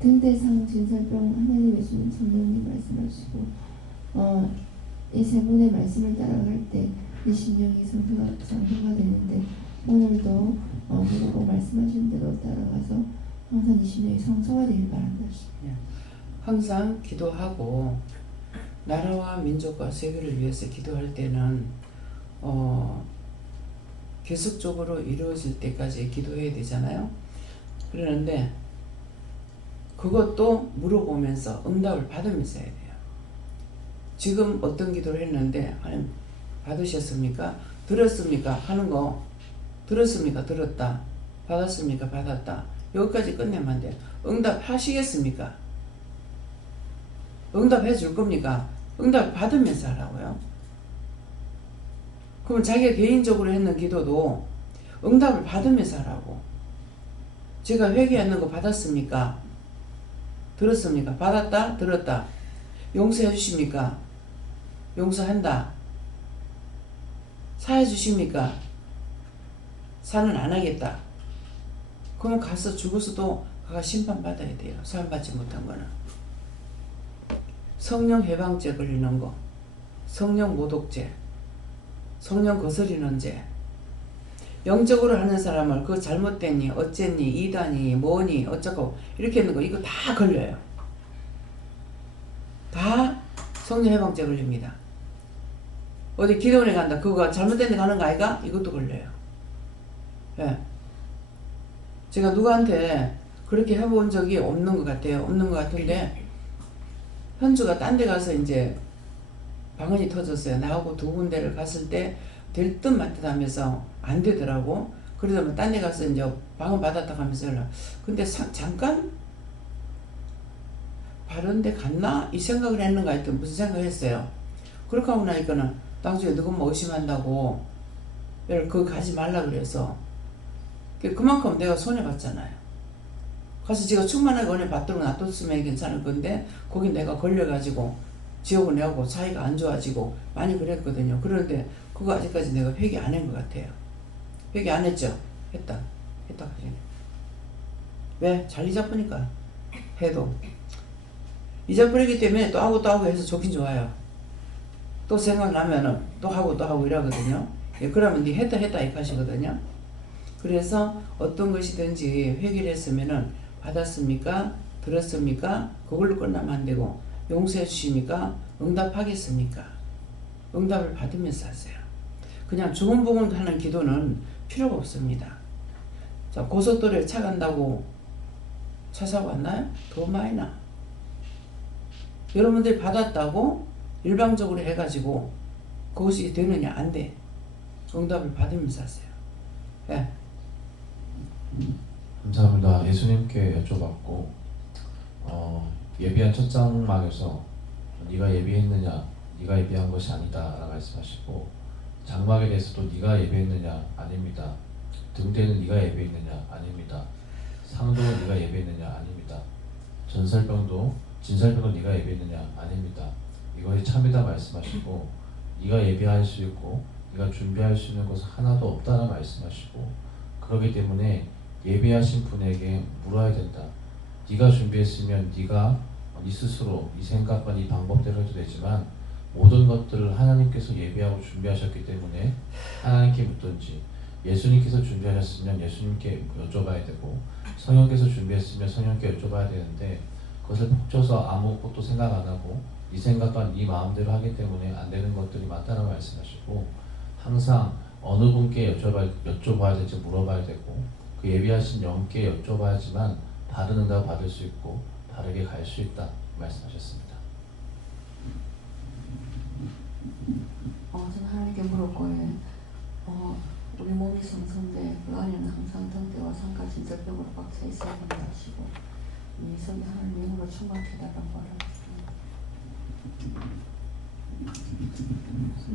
등대상 진설병 하나님 예수님 성령님 말씀하시고 이 세 분의 말씀을 따라갈 때 이 심령이 성소가 되는데 오늘도 그리고 말씀하신 대로 따라가서 항상 이 심령이 성소가 되길 바란다. 항상 기도하고 나라와 민족과 세계를 위해서 기도할 때는 계속적으로 이루어질 때까지 기도해야 되잖아요. 그러는데 그것도 물어보면서 응답을 받으면서 해야 돼요. 지금 어떤 기도를 했는데 하나님 받으셨습니까? 들었습니까? 하는 거 들었습니까? 들었다. 받았습니까? 받았다. 여기까지 끝내면 안 돼요. 응답하시겠습니까? 응답해 줄 겁니까? 응답 받으면서 하라고요. 그러면 자기가 개인적으로 했는 기도도 응답을 받으면서 하라고. 제가 회개하는 거 받았습니까? 들었습니까? 받았다? 들었다. 용서해 주십니까? 용서한다. 사해 주십니까? 사는 안 하겠다. 그러면 가서 죽어서도 그가 심판받아야 돼요. 사함받지 못한 거는. 성령 해방죄 걸리는 거, 성령 모독죄, 성령 거스리는 죄, 영적으로 하는 사람을 그 잘못됐니, 어쨌니, 이단이, 뭐니, 어쩌고 이렇게 하는 거 이거 다 걸려요. 다 성령 해방죄 걸립니다. 어디 기도원에 간다. 그거 잘못된 데 가는 거 아이가? 이것도 걸려요. 예. 제가 누구한테 그렇게 해본 적이 없는 것 같아요. 없는 것 같은데 현주가 딴 데 가서 이제 방언이 터졌어요. 나하고 두 군데를 갔을 때 될 듯 말 듯 하면서 안 되더라고. 그러다 딴 데 가서 이제 방언 받았다 하면서 연락. 근데 잠깐 바른 데 갔나? 이 생각을 했는가 했더니 무슨 생각을 했어요. 그렇게 하고 나니까는 나중에 누구 뭐 의심한다고 그거 가지 말라 그래서 그만큼 내가 손해봤잖아요. 가서 제가 충만하게 은혜 받도록 놔뒀으면 괜찮을 건데 거기 내가 걸려가지고 지옥을 내고 사이가 안 좋아지고 많이 그랬거든요. 그런데 그거 아직까지 내가 회개 안 한 것 같아요. 회개 안 했죠? 했다 하시네. 왜? 자리 잡으니까 해도 잊어버리기 때문에 또 하고 해서 좋긴 좋아요. 또 생각나면은 또 하고 이러거든요. 예, 그러면 네 했다 이렇게 하시거든요. 그래서 어떤 것이든지 회개를 했으면은 받았습니까? 들었습니까? 그걸로 끝나면 안 되고 용서해 주십니까? 응답하겠습니까? 응답을 받으면서 하세요. 그냥 주문복음 하는 기도는 필요가 없습니다. 자, 고속도로에 차 간다고 차 사고 안 나요? 더 많이 나. 여러분들이 받았다고 일방적으로 해가지고 그것이 되느냐? 안 돼. 응답을 받으면서 하세요. 예. 감사합니다. 예수님께 여쭤봤고 예비한 첫 장막에서 네가 예비했느냐, 네가 예비한 것이 아니다 라고 말씀하시고, 장막에 대해서도 네가 예비했느냐, 아닙니다. 등대는 네가 예비했느냐, 아닙니다. 상도는 네가 예비했느냐, 아닙니다. 진설병도 네가 예비했느냐, 아닙니다. 이것이 참이다 말씀하시고, 네가 예비할 수 있고 네가 준비할 수 있는 것은 하나도 없다는 말씀하시고, 그렇기 때문에 예비하신 분에게 물어야 된다. 네가 준비했으면 네가 네 스스로 네 생각과 네 방법대로 해도 되지만, 모든 것들을 하나님께서 예비하고 준비하셨기 때문에 하나님께 묻든지, 예수님께서 준비하셨으면 예수님께 여쭤봐야 되고, 성령께서 준비했으면 성령께 여쭤봐야 되는데, 그것을 퍽쳐서 아무것도 생각 안 하고 네 생각과 네 마음대로 하기 때문에 안 되는 것들이 많다는 말씀하시고, 항상 어느 분께 여쭤봐야 될지 물어봐야 되고, 그 예비하신 영께 여쭤봐야지만 바른 응답 받을 수 있고 바르게 갈 수 있다 말씀하셨습니다. 저는 하나님께 물을 거예요. 우리 몸이 성성대 그 안에는 항상 등대와 상과 진설병으로 박혀 있어야 된다 하시고, 이성이 하나님 영으로 충만케 해달라고 말하셨습니다.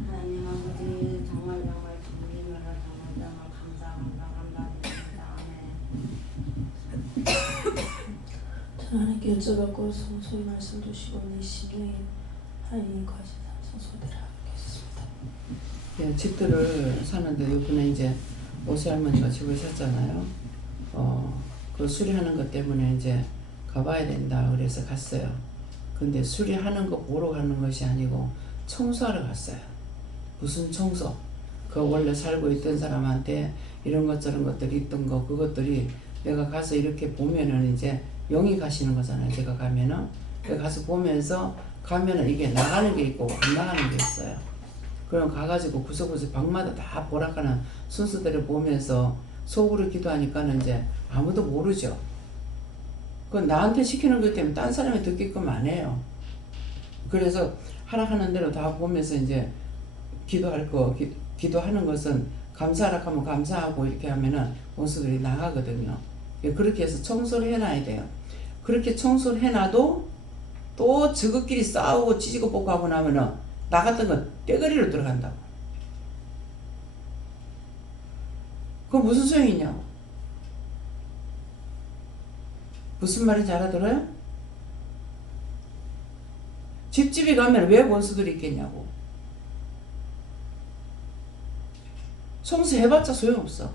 하나님 아버지, 정말 주님으로 정말 감사합니다. 하나님께 여쭤봤고 성소히 말씀 주시고 내 심령이 하나님 거하신 성소되라 하겠습니다. 예, 집들을 사는데 이번에 이제 오수 할머니가 집을 샀잖아요. 그 수리하는 것 때문에 이제 가봐야 된다 그래서 갔어요. 근데 수리하는 거 보러 가는 것이 아니고 청소하러 갔어요. 무슨 청소? 그 원래 살고 있던 사람한테 이런 것 저런 것들이 있던 거, 그것들이 내가 가서 이렇게 보면은 이제 영이 가시는 거잖아요. 제가 가면은 가서 보면서 가면은 이게 나가는 게 있고 안 나가는 게 있어요. 그럼 가가지고 구석구석 방마다 다 보라카는 순서대로 보면서 속으로 기도하니까는 이제 아무도 모르죠. 그건 나한테 시키는 것 때문에 딴 사람이 듣게끔 안 해요. 그래서 하락하는 대로 다 보면서 이제 기도할 거, 기도하는 것은 감사하라 하면 감사하고 이렇게 하면은 원수들이 나가거든요. 그렇게 해서 청소를 해놔야 돼요. 그렇게 청소를 해놔도 또 저것끼리 싸우고 찌지고 볶고 하고 나면은 나갔던 건 떼거리로 들어간다고. 그건 무슨 소용이 있냐고. 무슨 말인지 알아들어요? 집집에 가면 왜 원수들이 있겠냐고. 청소해봤자 소용없어.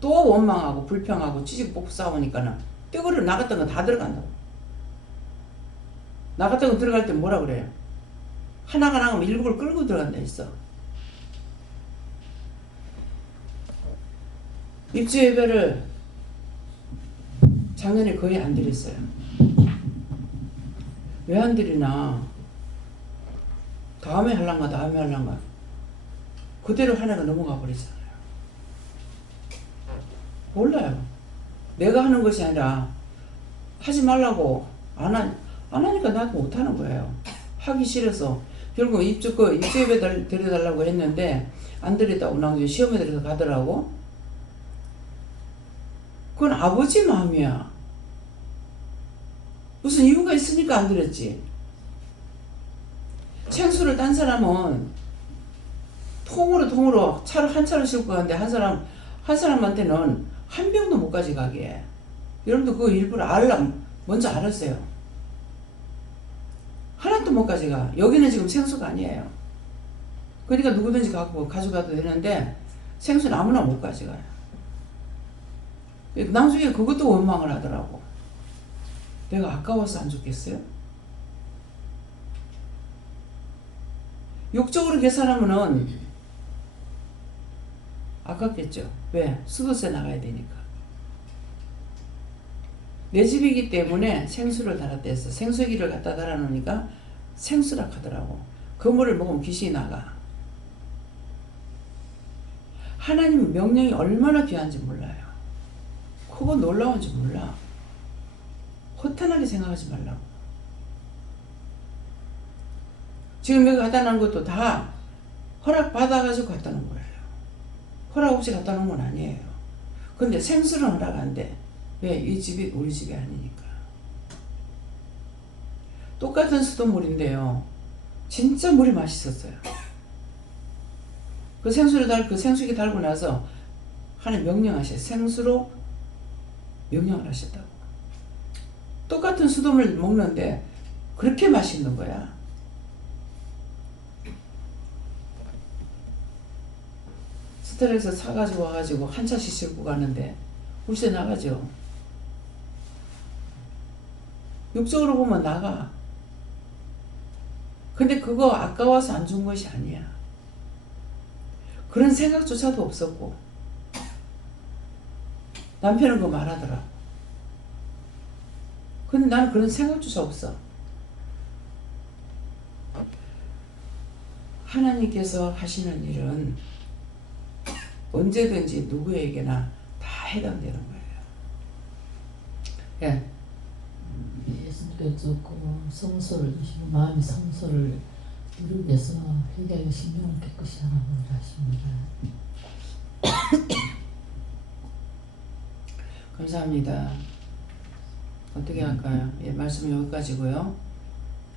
또 원망하고 불평하고 찌지고 볶고 싸우니까는 떼거리로 나갔던 건 다 들어간다고. 나갔던 건 들어갈 때 뭐라 그래요? 하나가 나가면 일곱을 끌고 들어간다 했어. 입주 예배를 작년에 거의 안 드렸어요. 왜 안 드리나? 다음에 할란가 그대로 하나가 넘어가 버리잖아요. 몰라요. 내가 하는 것이 아니라 하지 말라고 안 하니까 나도 못하는 거예요. 하기 싫어서 결국 입주 예배 드려달라고 했는데 안 드렸다고 나중에 시험에 들어서 가더라고. 그건 아버지 마음이야. 무슨 이유가 있으니까 안 드렸지. 생수를 딴 사람은 통으로 한 차를 싣고 가는데 한 사람한테는 한 병도 못 가져가게. 여러분도 그거 일부러 먼저 알았어요. 하나도 못 가져가. 여기는 지금 생수가 아니에요. 그러니까 누구든지 가져가도 되는데 생수는 아무나 못 가져가요. 나중에 그것도 원망을 하더라고. 내가 아까워서 안 줬겠어요? 욕적으로 계산하면은 아깝겠죠. 왜? 수도세 나가야 되니까. 내 집이기 때문에 생수를 달았다 했어. 생수기를 갖다 달아놓으니까 생수라 하더라고. 그 물을 먹으면 귀신이 나가. 하나님 명령이 얼마나 귀한지 몰라요. 그거 놀라운지 몰라. 허탄하게 생각하지 말라고. 지금 여기 갖다 놓은 것도 다 허락 받아가지고 갖다 놓은 거예요. 허락 없이 갖다 놓은 건 아니에요. 근데 생수는 허락 안 돼. 왜? 이 집이 우리 집이 아니니까. 똑같은 수돗물인데요. 진짜 물이 맛있었어요. 그 생수기 달고 나서 하나님 명령하셨어요. 생수로 명령을 하셨다고. 똑같은 수돗물 먹는데 그렇게 맛있는 거야. 스텔에서 사가지고 와가지고 한 차씩 싣고 가는데 물세 나가죠. 육적으로 보면 나가. 근데 그거 아까워서 안 준 것이 아니야. 그런 생각조차도 없었고 남편은 그거 말하더라. 근데 나는 그런 생각조차 없어. 하나님께서 하시는 일은 언제든지 누구에게나 다 해당되는 거예요. 예. 예수님께서 그 성소를 주시고 마음의 성소를 이루기 위해서 회개하여 심령을 깨끗이 하라고 하십니다. 감사합니다. 어떻게 할까요? 예, 말씀 여기까지고요.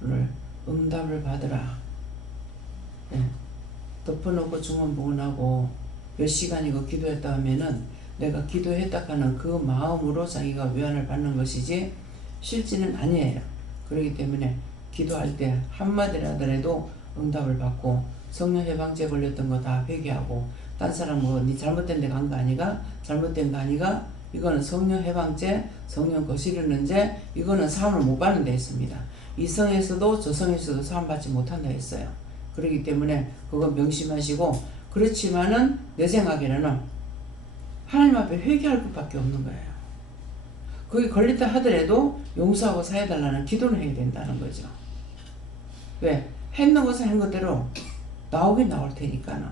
오늘 응답을 받으라. 예, 덮어놓고 중언부언하고 몇 시간이고 기도했다 하면은 내가 기도했다 하는 그 마음으로 자기가 위안을 받는 것이지 실지는 아니에요. 그렇기 때문에 기도할 때 한마디라도 응답을 받고 성령 해방제 걸렸던 거 다 회개하고 딴 사람 뭐 니 잘못된 데 간 거 아니가? 잘못된 거 아니가? 이거는 성령 해방제, 성령 거스르는 죄, 이거는 사함을 못 받는 데 있습니다. 이 성에서도 저 성에서도 사함 받지 못한다 했어요. 그렇기 때문에 그거 명심하시고, 그렇지만은 내 생각에는 하나님 앞에 회개할 것밖에 없는 거예요. 거기 걸렸다 하더라도 용서하고 사해달라는 기도는 해야 된다는 거죠. 왜? 했는 것은 한 것대로 나오긴 나올 테니까는.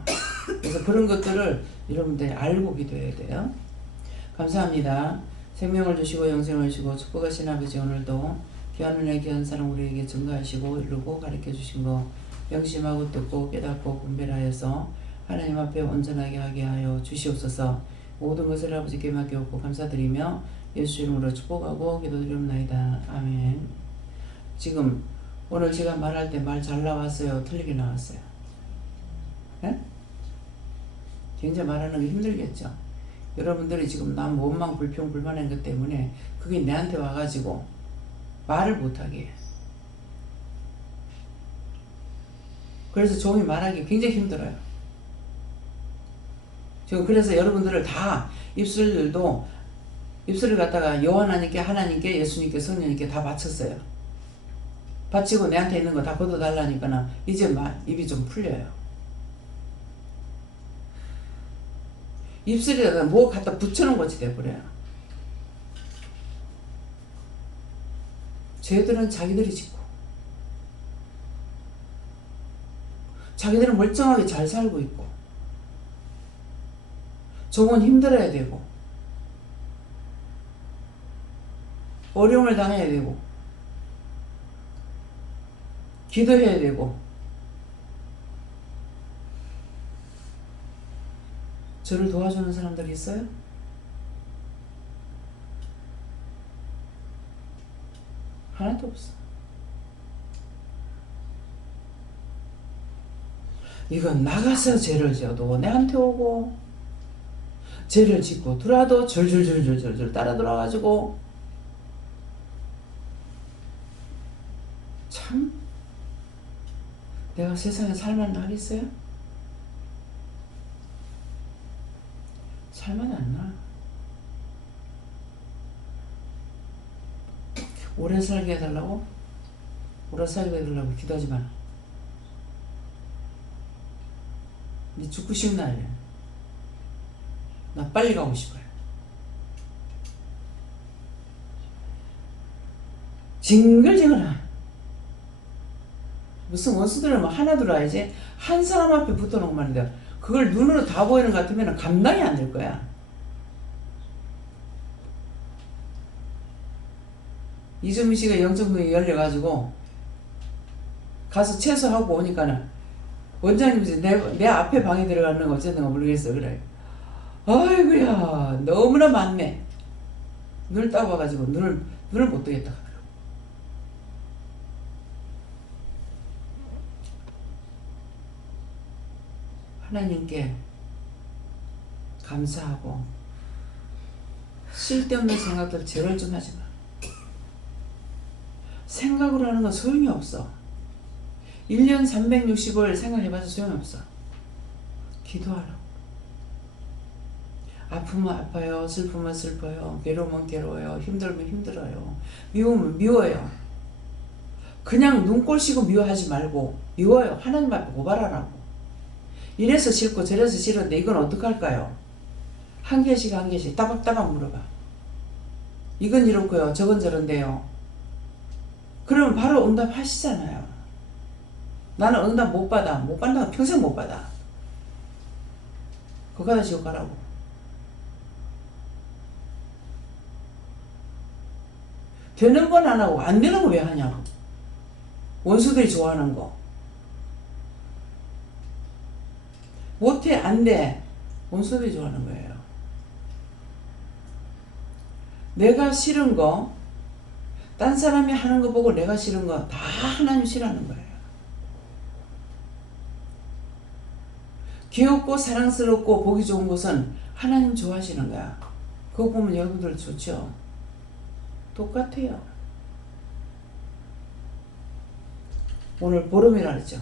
그래서 그런 것들을 여러분들이 알고 기도해야 돼요. 감사합니다. 생명을 주시고 영생을 주시고 축복하신 아버지, 오늘도 귀한 은혜 귀한 사랑 우리에게 증가하시고 이루고 가르쳐 주신 거 명심하고 듣고 깨닫고 분별하여서 하나님 앞에 온전하게 하게 하여 주시옵소서. 모든 것을 아버지께 맡겨오고 감사드리며 예수 이름으로 축복하고 기도드립니다. 아멘. 지금 오늘 제가 말할 때 말 잘 나왔어요? 틀리게 나왔어요? 네? 굉장히 말하는 게 힘들겠죠? 여러분들이 지금 난 원망 불평 불만한 것 때문에 그게 내한테 와가지고 말을 못하게 해. 그래서 종이 말하기 굉장히 힘들어요. 지금 그래서 여러분들을 다 입술을 갖다가 여호와 하나님께 예수님께 성령님께 다 바쳤어요. 바치고 내한테 있는 거 다 걷어달라니까는 이제 입이 좀 풀려요. 입술에다가 뭐 갖다 붙여놓은 것이 돼버려요. 죄들은 자기들이 짓고 자기들은 멀쩡하게 잘 살고 있고 종은 힘들어야 되고 어려움을 당해야 되고 기도해야 되고 저를 도와주는 사람들이 있어요? 하나도 없어. 이건 나가서 죄를 지어도 내한테 오고 죄를 짓고 들어와도 절절절절절 따라 들어와가지고 참 내가 세상에 살만 나겠어요? 살만 안 나. 오래 살게 해달라고? 오래 살게 해달라고 기도하지 마. 이제 죽고 싶은 날이야. 나 빨리 가고 싶어요. 징글징글한 무슨 원수들은 뭐 하나 들어와야지 한 사람 앞에 붙어놓고 말인데 그걸 눈으로 다 보이는 것 같으면 감당이 안 될 거야. 이주민 씨가 영천동에 열려가지고 가서 채소하고 오니까는 원장님이 내 앞에 방에 들어가는 거 어쨌든 모르겠어. 그래. 아이고야 너무나 많네. 눈을 따봐가지고 눈을 못 뜨겠다 하더라고. 하나님께 감사하고 쓸데없는 생각들 제발 좀 하지 마. 생각으로 하는 건 소용이 없어. 1년 365일 생각해봐서 소용이 없어. 기도하라고. 아프면 아파요. 슬프면 슬퍼요. 괴로우면 괴로워요. 힘들면 힘들어요. 미우면 미워요. 그냥 눈꼴시고 미워하지 말고 미워요. 하나님 앞에 고발하라고. 이래서 싫고 저래서 싫은데 이건 어떡할까요? 한 개씩 따박따박 물어봐. 이건 이렇고요. 저건 저런데요. 그러면 바로 응답하시잖아요. 나는 응답 못 받아. 못 받는다고 평생 못 받아. 그거 가다 지옥 가라고. 되는 건 안 하고 안 되는 거 왜 하냐고. 원수들이 좋아하는 거. 못해 안 돼. 원수들이 좋아하는 거예요. 내가 싫은 거 딴 사람이 하는 거 보고 내가 싫은 거 다 하나님 싫어하는 거예요. 귀엽고 사랑스럽고 보기 좋은 것은 하나님 좋아하시는 거야. 그거 보면 여러분들 좋죠? 똑같아요. 오늘 보름이라 그랬죠.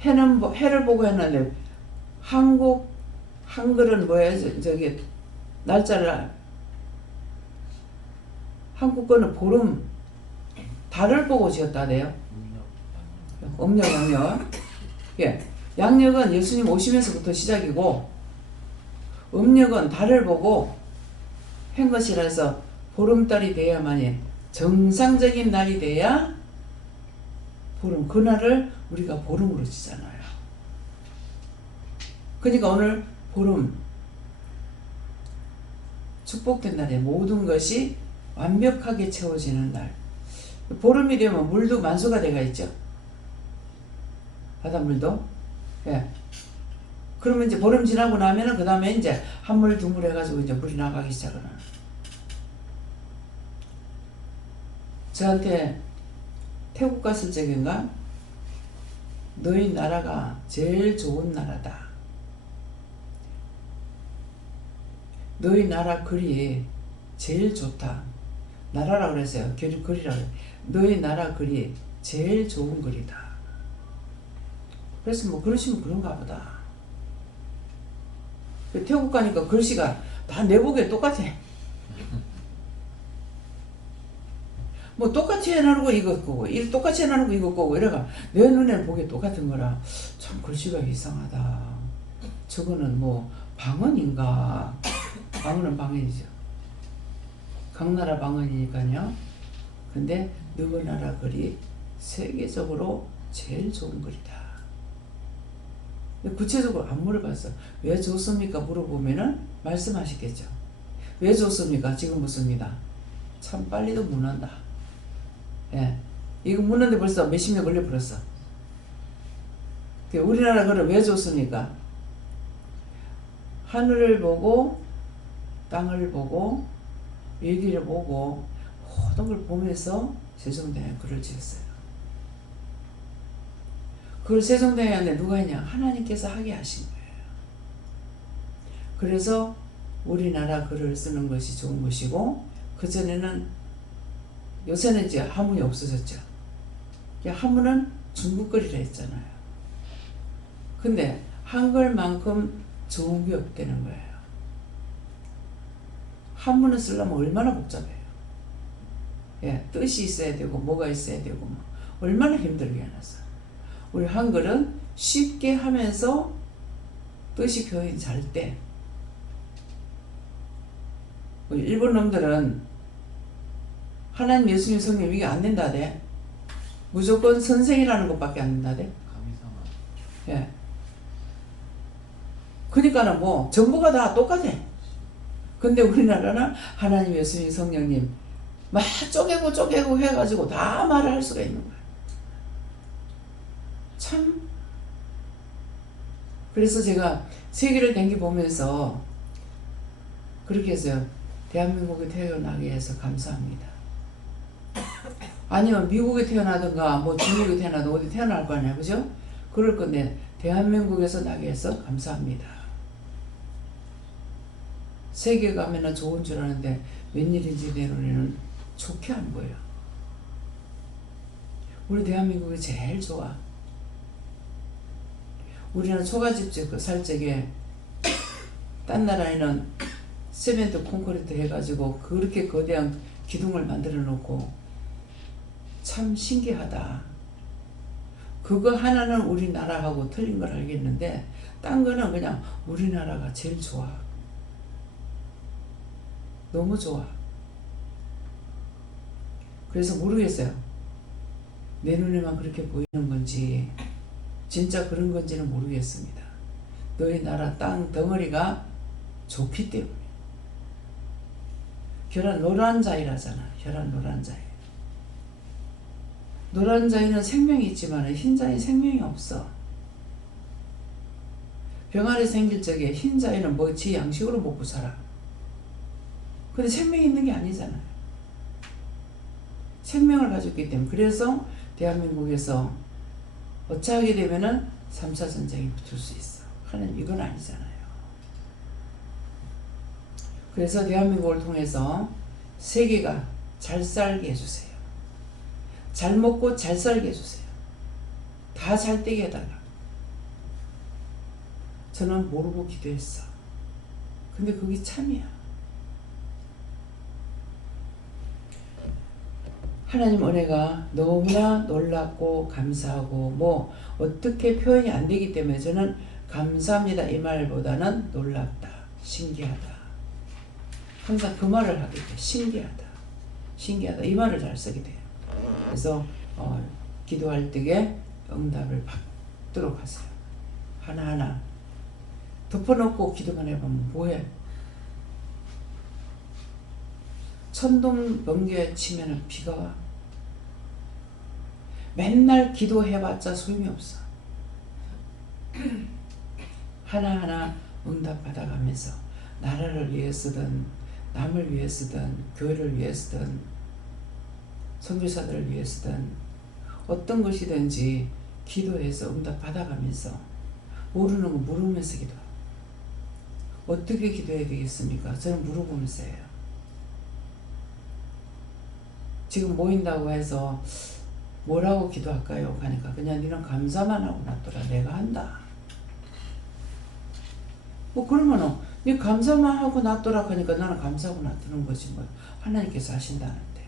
해를 보고 했는데 한글은 뭐야? 저기 날짜를 한국 거는 보름 달을 보고 지었다네요. 음력 양력. 예, 양력은 예수님 오시면서부터 시작이고 음력은 달을 보고 한 것이라서 보름달이 돼야만이 정상적인 날이 돼야 보름. 그날을 우리가 보름으로 치잖아요. 그러니까 오늘 보름 축복된 날에 모든 것이 완벽하게 채워지는 날. 보름이 되면 물도 만수가 돼가 있죠. 바닷물도. 예. 그러면 이제 보름 지나고 나면은 그 다음에 이제 한물 두물 해가지고 이제 물이 나가기 시작하는. 저한테 태국 갔을 적인가 너희 나라가 제일 좋은 나라다. 너희 나라 글이 제일 좋다. 나라라 그랬어요. 글이라 그래. 너희 나라 글이 제일 좋은 글이다. 그래서 뭐 그러시면 그런가 보다. 태국 가니까 글씨가 다 내 보기에 똑같아. 뭐 똑같이 해놔놓고 이거 거고 똑같이 해놔놓고 이거 거고 이래가 내 눈에는 보기에 똑같은 거라 참 글씨가 이상하다. 저거는 뭐 방언인가. 방언은 방언이죠. 각 나라 방언이니까요. 근데 너희 나라 글이 세계적으로 제일 좋은 글이다. 구체적으로 안 물어봤어. 왜 좋습니까? 물어보면은 말씀하시겠죠. 왜 좋습니까? 지금 묻습니다. 참 빨리도 묻는다. 예. 이거 묻는데 벌써 몇십 년 걸려버렸어. 우리나라 글은 왜 좋습니까? 하늘을 보고 땅을 보고 일기를 보고 모든 걸 보면서 세종대왕이 글을 지었어요. 그걸 세종대왕한테 누가 했냐? 하나님께서 하게 하신 거예요. 그래서 우리나라 글을 쓰는 것이 좋은 것이고 그전에는 요새는 이제 한문이 없어졌죠. 한문은 중국 글이라 했잖아요. 근데 한글만큼 좋은 게 없다는 거예요. 한문을 쓰려면 얼마나 복잡해요. 예, 뜻이 있어야 되고 뭐가 있어야 되고 뭐 얼마나 힘들게 해놨어. 우리 한글은 쉽게 하면서 뜻이 표현이 잘 돼. 일본 놈들은 하나님, 예수님, 성령 이게 안 된다대. 무조건 선생이라는 것밖에 안 된다대. 예. 그러니까는 뭐 전부가 다 똑같아. 근데 우리나라는 하나님, 예수님, 성령님 막 쪼개고 해가지고 다 말을 할 수가 있는 거야. 참. 그래서 제가 세계를 댕겨보면서 그렇게 했어요. 대한민국에 태어나게 해서 감사합니다. 아니면 미국에 태어나든가 뭐 중국에 태어나든 어디 태어날 거 아니야, 그죠? 그럴 건데 대한민국에서 나게 해서 감사합니다. 세계 가면은 좋은 줄 아는데 웬일인지 내 눈에는 좋게 안 보여. 우리 대한민국이 제일 좋아. 우리는 초가집 살 적에 딴 나라에는 세멘트 콘크리트 해가지고 그렇게 거대한 기둥을 만들어 놓고 참 신기하다. 그거 하나는 우리나라하고 틀린 걸 알겠는데 딴 거는 그냥 우리나라가 제일 좋아. 너무 좋아. 그래서 모르겠어요. 내 눈에만 그렇게 보이는 건지 진짜 그런 건지는 모르겠습니다. 너희 나라 땅 덩어리가 좋기 때문에. 혈안 노란자이라잖아. 혈안 노란자이. 노란자이는 생명이 있지만 흰자이 생명이 없어. 병아리 생길 적에 흰자이는 뭐 지 양식으로 먹고 살아. 근데 생명이 있는 게 아니잖아요. 생명을 가지고 있기 때문에. 그래서 대한민국에서 어찌하게 되면은 3차 전쟁이 붙을 수 있어. 하나님 이건 아니잖아요. 그래서 대한민국을 통해서 세계가 잘 살게 해주세요. 잘 먹고 잘 살게 해주세요. 다 잘 되게 해달라. 저는 모르고 기도했어. 근데 그게 참이야. 하나님 은혜가 너무나 놀랍고 감사하고 뭐 어떻게 표현이 안 되기 때문에 저는 감사합니다 이 말보다는 놀랍다, 신기하다. 항상 그 말을 하게 돼. 신기하다, 신기하다 이 말을 잘 쓰게 돼요. 그래서 기도할 때에 응답을 받도록 하세요. 하나하나 덮어놓고 기도만 해보면 뭐해? 천둥 번개 치면 비가 와. 맨날 기도해봤자 소용이 없어. 하나하나 응답 받아가면서 나라를 위해서든 남을 위해서든 교회를 위해서든 선교사들을 위해서든 어떤 것이든지 기도해서 응답 받아가면서 모르는 거 물으면서 기도하고. 어떻게 기도해야 되겠습니까? 저는 물어보면서 해요. 지금 모인다고 해서 뭐라고 기도할까요? 하니까 그냥 니는 감사만 하고 놔둬라. 내가 한다. 뭐 그러면은 니 감사만 하고 놔둬라 하니까 나는 감사하고 놔두는 거지 뭐. 하나님께서 하신다는데.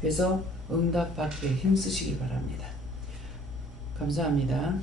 그래서 응답받기에 힘쓰시기 바랍니다. 감사합니다.